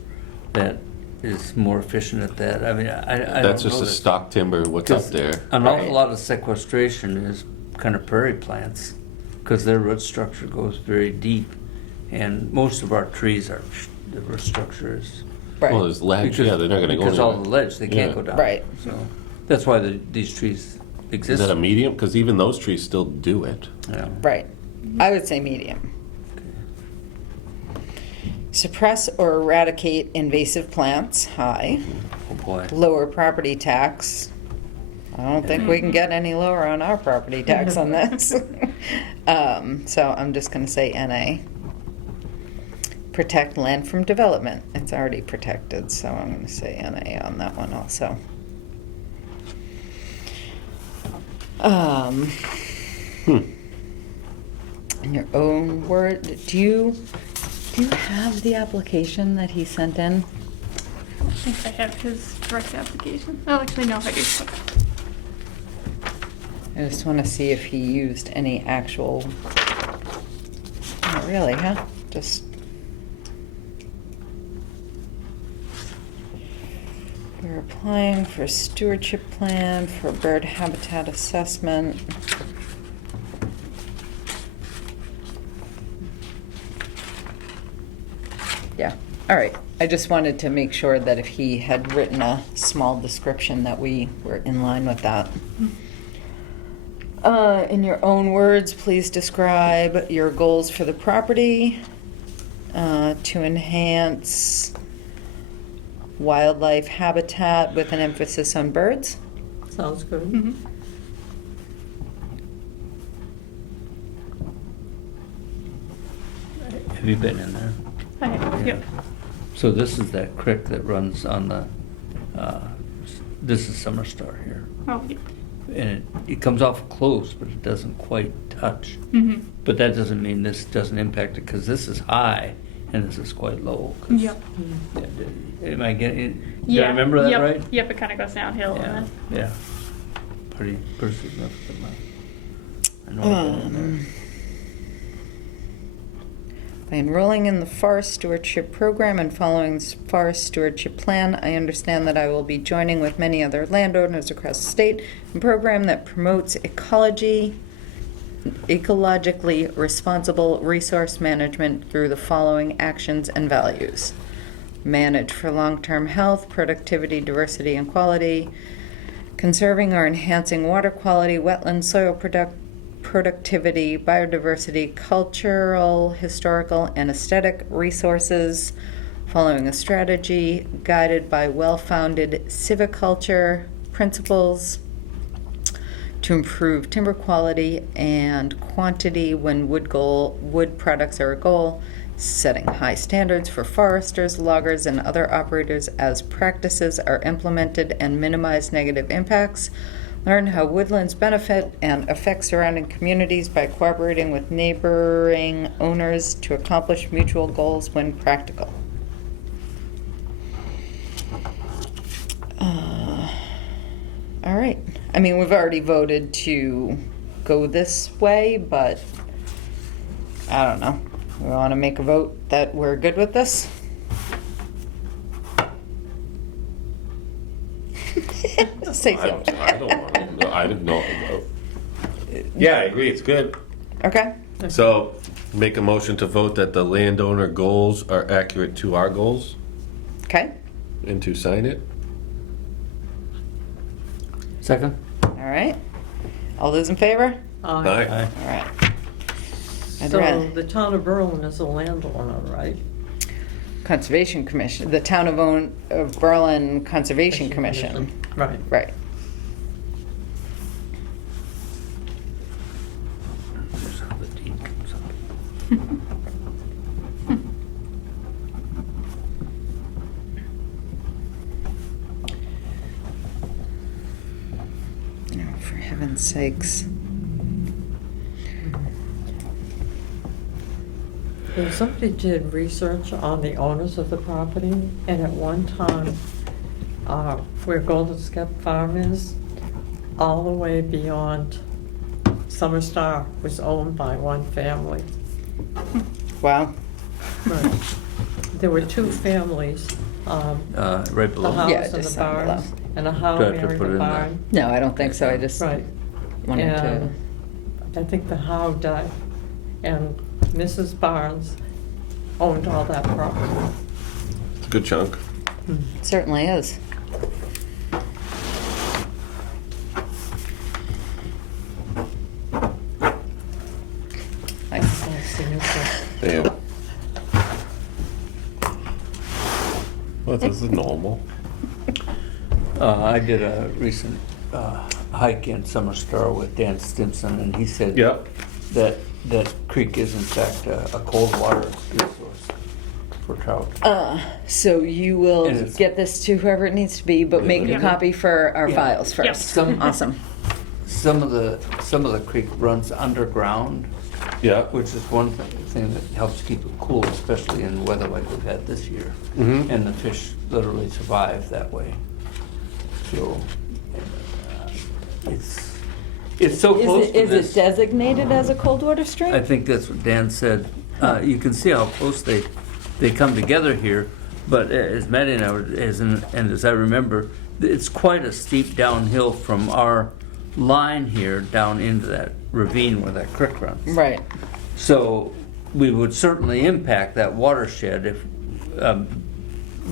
that is more efficient at that. I mean, I don't That's know just a that. stock timber, what's up 'Cause there. An Right. awful lot of sequestration is kind of prairie plants, because their root structure goes very deep, and most of our trees are, the root structure is. Right. Well, there's ledge, because- yeah, they're not gonna go Because all anywhere. the ledge, they can't Yeah. go down. Right. So, that's why these trees Is exist. that a medium? Because even those trees still do it. Yeah. Right. I would say medium. Suppress or eradicate invasive plants, high. Oh, boy. Lower property tax. I don't think we can get any lower on our property tax on this. So I'm just going to say NA. Protect land from development. It's already protected, so I'm going to say NA on that one also. In your own word, do you have the application that he sent in? I don't think I have his direct application. Oh, actually, no, I do. I just want to see if he used any actual. Not really, huh? Just. We're applying for stewardship plan for bird habitat assessment. Yeah, all right. I just wanted to make sure that if he had written a small description that we were in line with that. In your own words, please describe your goals for the property to enhance wildlife habitat with an emphasis on birds. Sounds good. Mm-hmm. Have you been in there? I have, yep. So this is that creek that runs on the, this is Summer Star here. Oh, yep. And it comes off close, but it doesn't quite touch. Mm-hmm. But that doesn't mean this doesn't impact it, because this is high and this is quite low. 'cause- Yep. Am I getting, did Yeah. I remember that Yep. right? Yep, it kind of goes downhill. Yeah, And then, yeah. Pretty significant amount. I know I've been in there. By enrolling in the Forest Stewardship Program and following the Forest Stewardship Plan, I understand that I will be joining with many other landowners across the state in a program that promotes ecologically responsible resource management through the following actions and values. Manage for long-term health, productivity, diversity, and quality. Conserving or enhancing water quality, wetland, soil productivity, biodiversity, cultural, historical, and aesthetic resources, following a strategy guided by well-founded civiculture principles to improve timber quality and quantity when wood products are a goal, setting high standards for foresters, loggers, and other operators as practices are implemented and minimize negative impacts. Learn how woodlands benefit and affect surrounding communities by cooperating with neighboring owners to accomplish mutual goals when practical. All right. I mean, we've already voted to go this way, but I don't know. We want to make a vote that we're good with this? Say I something. don't want to. I didn't know. Yeah, I agree. It's good. Okay. So, make a motion to vote that the landowner goals are accurate to our goals Okay. and to sign it. Second? All right. All those in favor? Aye. All right. I'd So rather- the town of Berlin is a landowner, right? Conservation Commission, the Town of Berlin Conservation Commission. Right. Right. Here's how the deed comes up. You know, for heaven's sakes. Well, somebody did research on the owners of the property, and at one time, where Golden Skep Farm is, all the way beyond Summer Star was owned by one family. Wow. There were two families, Right the below. Yeah, house and just the down barns, and a house Do I have to married put it the in there? barn. No, I don't think so. I just Right. wanted to. And I think the Howe died, and Mrs. Barnes owned all that property. It's a good chunk. Certainly is. Nice. Damn. Well, this is normal. I did a recent hike in Summer Star with Dan Stimson, and he said Yep. that creek is in fact a cold water resource for trout. So you will And it's- get this to whoever it needs to be, but make a Yeah. copy for our Yeah. files Yeah. first. Some- Awesome. Some of the creek runs underground, Yeah. which is one thing that helps keep it cool, especially in weather like we've had this year. Mhm. And the fish literally survive that way. So it's so close to Is this. it designated as a cold water stream? I think that's what Dan said. You can see how close they come together here, but as Maddie and I were, and as I remember, it's quite a steep downhill from our line here down into that ravine where that creek runs. Right. So we would certainly impact that watershed if,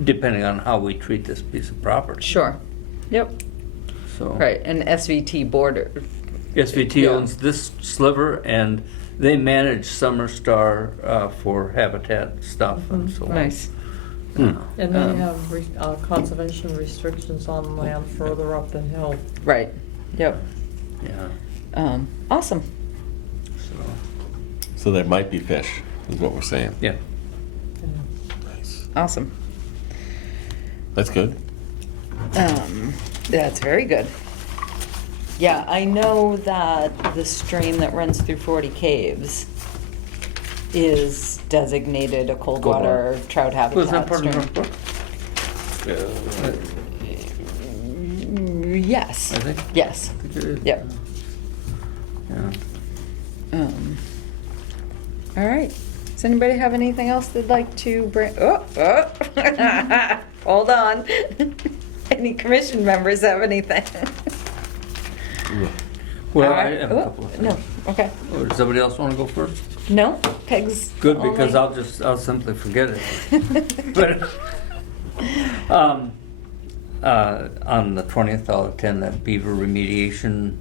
depending on how we treat this piece of property. Sure. Yep. So Right. And SVT border. SVT Yeah. owns this sliver, and they manage Summer Star for habitat stuff and so on. Nice. And they Um, have conservation restrictions on land further up the hill. Right. Yep. Yeah. Awesome. So So there might be fish, is what we're saying. yeah. Nice. Awesome. That's good. That's very good. Yeah, I know that the stream that runs through 40 Caves is designated a cold Cold water water. trout Was that habitat part of stream. North Brook? Yes. I think. Yes. I think it is. Yep. Yeah. All right. Does anybody have anything else they'd like to bring? Oh. Hold on. Any commission members have anything? Well, All I right. have a Oh, couple of things. No. Okay. Or does somebody else want to go first? No. Peg's Good, because only- I'll simply forget it. But on the 20th, I'll attend that beaver remediation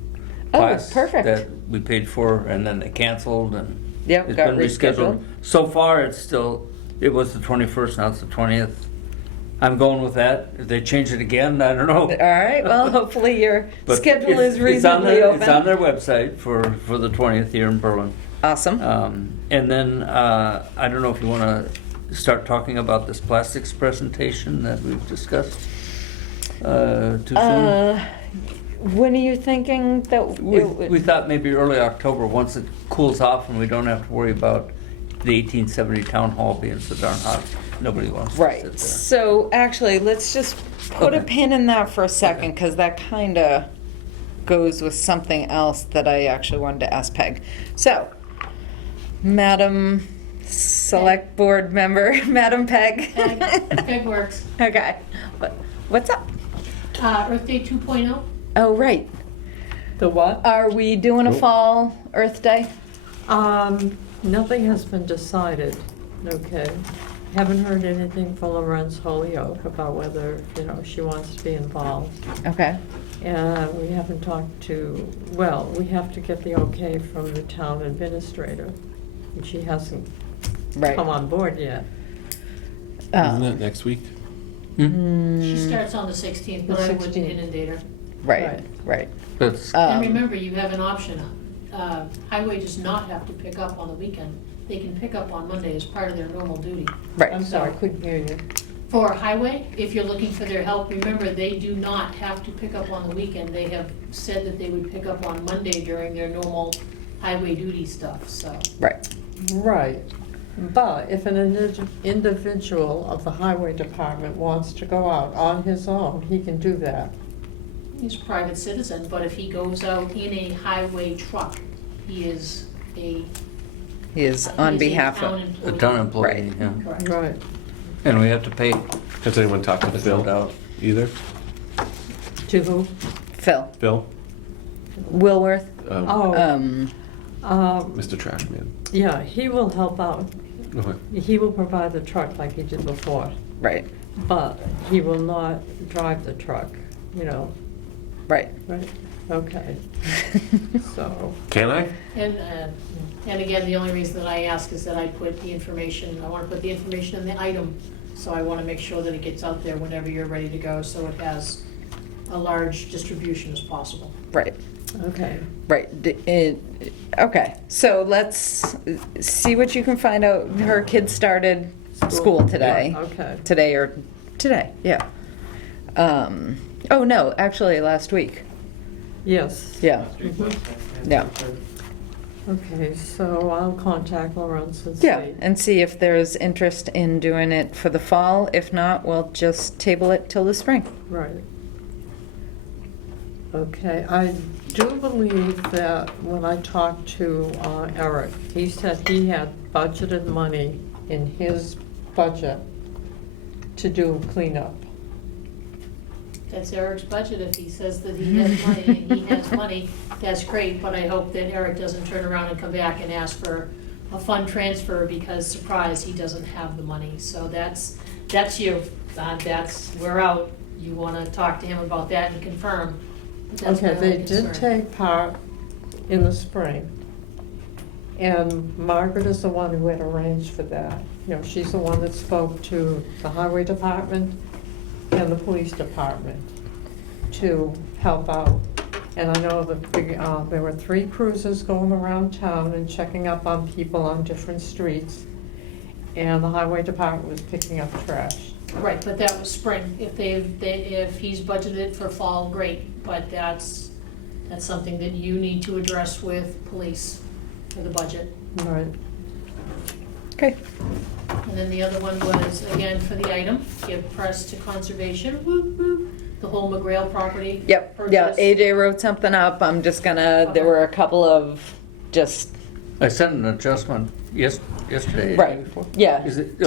Oh, class perfect. that we paid for, and then they canceled, and Yep, it's got been rescheduled. rescheduled. So far, it was the 21st, now it's the 20th. I'm going with that. If they change it again, I don't know. All right, well, hopefully your But schedule it's- is reasonably it's on open. It's on their website for the 20th here in Berlin. Awesome. And then, I don't know if you want to start talking about this plastics presentation that we've discussed too soon. When are you thinking that We thought maybe early October, once it cools off and we don't have to worry about the 1870 town hall being so darn hot. Nobody wants to sit Right, there. so actually, let's just put a Okay. pin in that for a second, because that kind of goes with something else that I actually wanted to ask Peg. So, Madam Select Board Member, Madam Peg. Peg works. Okay, what's up? Earth Day 2.0? Oh, right. The what? Are we doing a fall Earth Day? Nothing has been decided, okay? Haven't heard anything from Lorenz Holyoke about whether, she wants to be involved. Okay. And we haven't talked to, well, we have to get the okay from the town administrator. And she hasn't Right. come on board yet. Isn't that next week? She starts on the 16th, but The I wouldn't 16th. inundate her. Right, right. That's, And remember, you have an option. Highway does not have to pick up on the weekend. They can pick up on Monday as part of their normal duty. Right. I'm sorry, I couldn't hear you. For Highway, if you're looking for their help, remember, they do not have to pick up on the weekend. They have said that they would pick up on Monday during their normal highway duty stuff, so. Right. Right. But if an individual of the highway department wants to go out on his own, he can do that. He's a private citizen, but if he goes out in a highway truck, he is a. He is on behalf of. a town employee, Right. yeah. Correct. Right. And we have to pay. Has anyone talked to There's no Phil doubt. either? To who? Phil. Phil? Willworth. Oh, Mr. Trashman. yeah, he will help out. Okay. He will provide the truck like he did before, Right, but he will not drive the truck, right. right? Okay, so, Can I? And again, the only reason that I ask is that I put the information, I want to put the information in the item, so I want to make sure that it gets out there whenever you're ready to go, so it has a large distribution as possible. Right, okay. right. Okay, so let's see what you can find out. Her kids started school today. Yeah, okay. Today, yeah. Oh, no, actually, last week. Yes. Yeah, yeah. Okay, so I'll contact Lawrence and see. Yeah, and see if there's interest in doing it for the fall. If not, we'll just table it till the spring. Right. Okay, I do believe that when I talked to Eric, he said he had budgeted money in his budget to do cleanup. That's Eric's budget. If he says that he has money and he has money, that's great, but I hope that Eric doesn't turn around and come back and ask for a fund transfer because, surprise, he doesn't have the money. So that's you. We're out. You want to talk to him about that and confirm. But that's my Okay, only they did concern. take part in the spring. And Margaret is the one who had arranged for that. She's the one that spoke to the highway department and the police department to help out. And I know that there were 3 cruises going around town and checking up on people on different streets. And the highway department was picking up trash. Right, but that was spring. If he's budgeted for fall, great, but that's something that you need to address with police for the budget. Right. Okay. And then the other one was, again, for the item, give press to conservation, whoop, whoop, the whole McGrail property. Yep, yeah, purchase. AJ wrote something up. I'm just gonna, there were a couple of just, I sent an adjustment yesterday. right, before. yeah. Is it-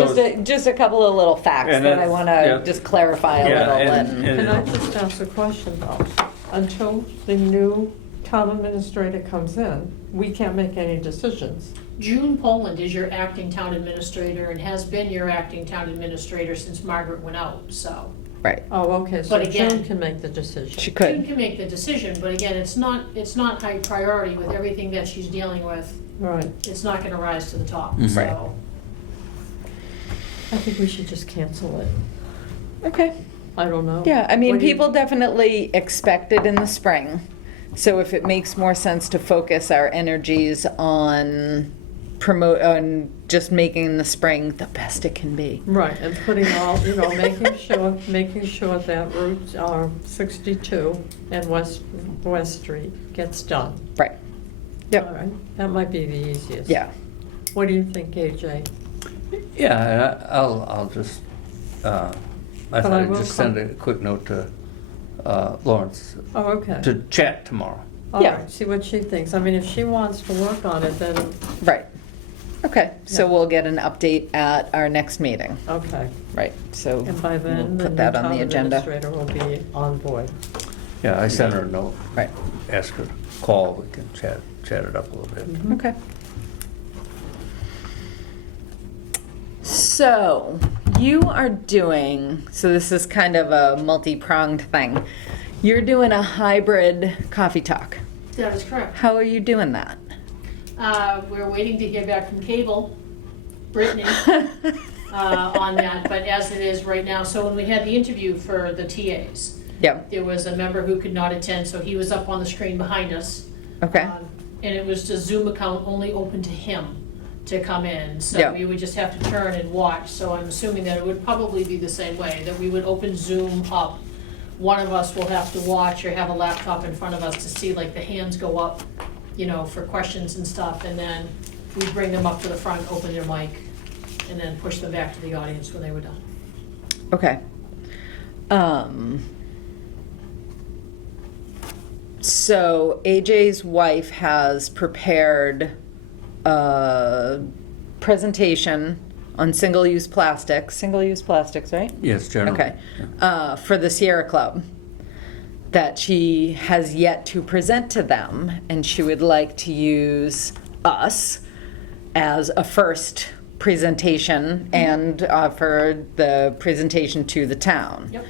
Just a couple of little facts And that I that's- wanna yeah. just clarify a Yeah, little and- and. Can I just ask a question though? Until the new town administrator comes in, we can't make any decisions. June Poland is your acting town administrator and has been your acting town administrator since Margaret went out, so. Right, Oh, okay, so But again- June can make the decision. she June could, can make the decision, but again, it's not high priority with everything that she's dealing with. Right. It's not gonna rise to the top, Mhm. Right. so. I think we should just cancel it. Okay. I don't know. Yeah, I mean, What do you- people definitely expect it in the spring. So if it makes more sense to focus our energies on on just making the spring the best it can be. Right, and putting all, making sure that Route 62 and West Street gets done. Right. All Yep. right, that might be the easiest. Yeah. What do you think, AJ? Yeah, I'll just, I But thought I I'd will just send come- a quick note to Lawrence Oh, okay. to chat tomorrow. All Yeah. right, see what she thinks. I mean, if she wants to work on it, then, Right. Okay, so Yeah. we'll get an update at our next meeting. okay. Right, so And by we'll then, the put new that on town the agenda. administrator will be on board. Yeah, I sent her a note. Right. Ask her to call, we can chat it up a little bit. Mhm. Okay. So, you are doing, so this is kind of a multi-pronged thing. You're doing a hybrid coffee talk. That is correct. How are you doing that? We're waiting to hear back from Cable, Brittany, on that, but as it is right now, so when we had the interview for the TAs, Yeah, there was a member who could not attend, so he was up on the screen behind us. okay, And it was a Zoom account only open to him to come in, so Yeah. we would just have to turn and watch. So I'm assuming that it would probably be the same way, that we would open Zoom up. One of us will have to watch or have a laptop in front of us to see like the hands go up, for questions and stuff, and then we bring them up to the front, open their mic, and then push them back to the audience when they were done. okay. So AJ's wife has prepared a presentation on single-use plastics, right? Yes, generally. Okay, for the Sierra Club that she has yet to present to them, and she would like to use us as a first presentation and offer the presentation to the town. Yep.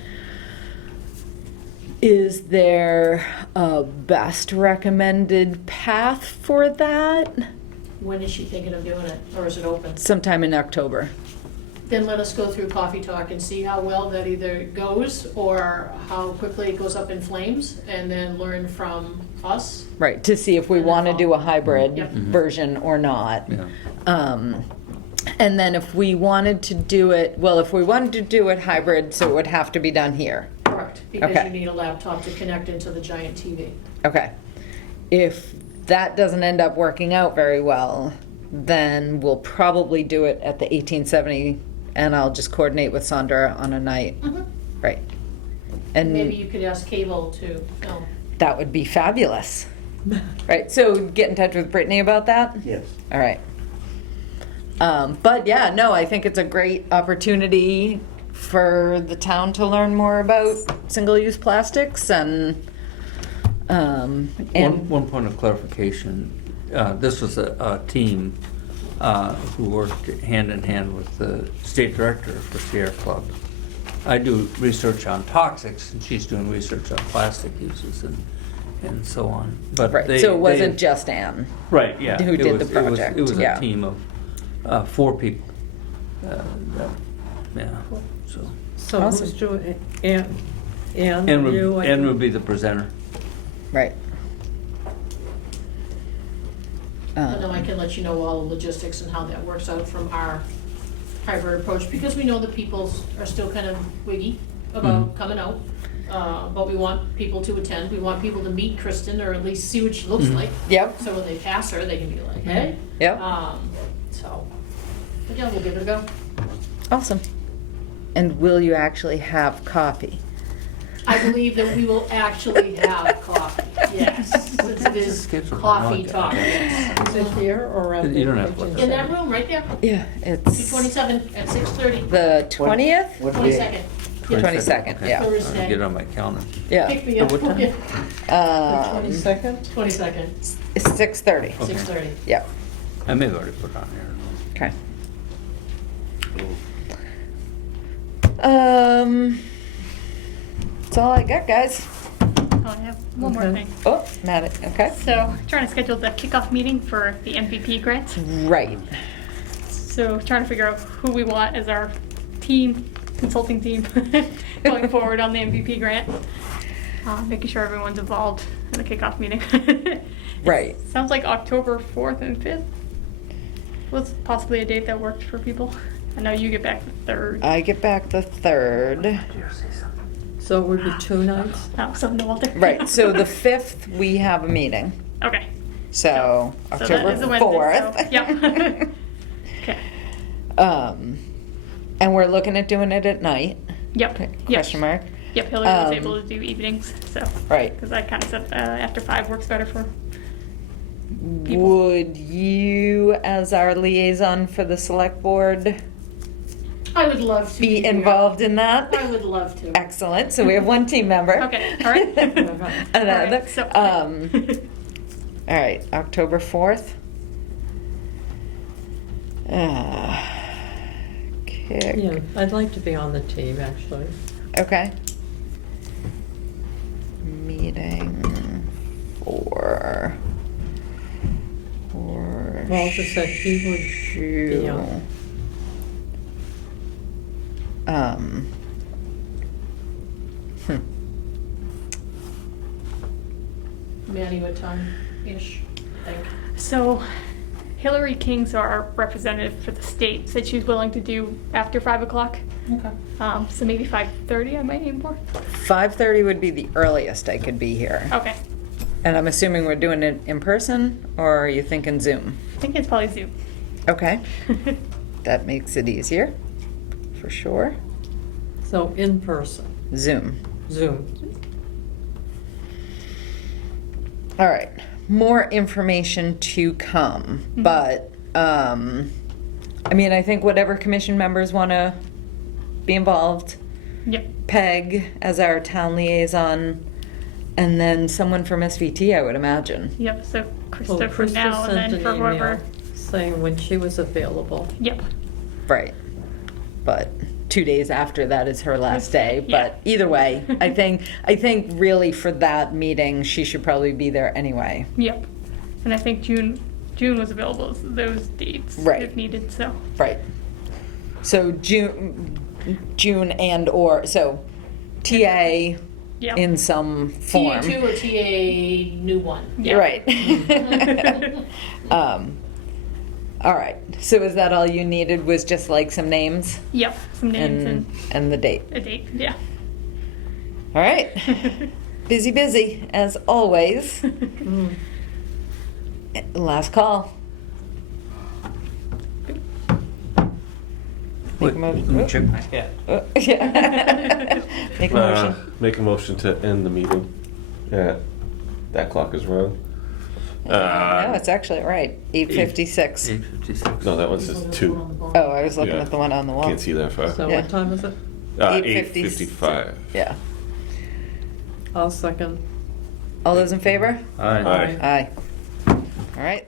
Is there a best recommended path for that? When is she thinking of doing it, or is it open? Sometime in October. Then let us go through Coffee Talk and see how well that either goes or how quickly it goes up in flames, and then learn from us. Right, to see if we And then want to do a follow. hybrid Yep. version or not. Yeah. And then if we wanted to do it, hybrid, so it would have to be done here. Correct, because Okay. you need a laptop to connect into the giant TV. Okay. If that doesn't end up working out very well, then we'll probably do it at the 1870, and I'll just coordinate with Sandra on a night. Right. And Maybe you could ask Cable to film. that would be fabulous. Right, so get in touch with Brittany about that? Yes. All right. But yeah, no, I think it's a great opportunity for the town to learn more about single-use plastics and One point of clarification, this was a team who worked hand in hand with the state director for Sierra Club. I do research on toxics, and she's doing research on plastic uses and so on. But right, so it wasn't just Anne. right, yeah. who it did was- the project, It was yeah. a team of 4 people. Yeah, so. So Awesome. who's doing, Ann, Ann you? would be the presenter. Right. And then I can let you know all the logistics and how that works out from our hybrid approach, because we know that people are still kind of wiggy about coming out. But we want people to attend, we want people to meet Kristen, or at least see what she looks like. Yep, So when they pass her, they can be like, hey. yep, But yeah, we'll give it a go. awesome. And will you actually have coffee? I believe that we will actually have coffee, yes. Since it is Schedule. coffee Okay. talk, yes. Is it here or at the? You don't have to look In that room, right there, Yeah, it's 227 at 6:30, the 20th? 22nd. 22nd, Okay. yeah. I'll Thursday. get it on my calendar. Yeah. Pick me up. At what time? 22nd? 22nd, 6:30. Okay. 6:30. Yeah, I may have already put it on there. okay. That's all I got, guys. Oh, I have one more Okay. thing. Oh, Matt, okay. So, trying to schedule the kickoff meeting for the MVP grant. Right. So, trying to figure out who we want as our team consulting team going forward on the MVP grant. Making sure everyone's involved in the kickoff meeting. Right. Sounds like October 4th and 5th was possibly a date that worked for people. I know you get back the 3rd. I get back the 3rd. So it would be 2 nights? Oh, something to Walter. Right, so the 5th, we have a meeting. Okay. So that October is a Wednesday, 4th. so- yeah. Okay. And we're looking at doing it at night? Yep. Question mark? Yep, Hillary was Um, able to do evenings, so. Right. Because I kind of said after 5 works better for people. Would you, as our liaison for the select board, I would love to. be here. involved in that? I would love to. Excellent, so we have one team member. Okay, all right. Another, All right, so- all right, October 4th. Kick. Yeah, I'd like to be on the team, actually. Okay. Meeting for Walter said he would be on. Maddie, what time-ish, think? So Hillary King's our representative for the state, said she was willing to do after 5 o'clock. Okay. So maybe 5:30 I might aim for. 5:30 would be the earliest I could be here. Okay. And I'm assuming we're doing it in person, or are you thinking Zoom? I think it's probably Zoom. Okay, that makes it easier, for sure. So in person, Zoom. Zoom. All right, more information to come, but, I mean, I think whatever commission members want to be involved, Yep. Peg as our town liaison, and then someone from SVT, I would imagine. Yep. So Well, Krista for now, and sent then an for email whoever. saying when she was available. Yep. Right. But 2 days after that is her last day. Yeah. But either way, I think really for that meeting, she should probably be there anyway. Yep. And I think June was available those dates Right. if needed. So. Right. So June and or, so TA Yep. in some form. TA2 or TA new one? Yeah. Right. All right. So is that all you needed, was just like some names Yep. Some names and the date? and a date. Yeah. All right. Busy, as always. Last call. Make a motion. Let me check my hat. Yeah. Make a motion. Make a motion to end the meeting. Yeah, that clock is wrong. No, it's actually right. 8:56. 8:56. No, that one says 2. Oh, I was looking Yeah. at the one on the wall. Can't see that far. So Yeah. what time is it? 8:55. Yeah. I'll second. All those in favor? Aye. Aye. Aye. All right.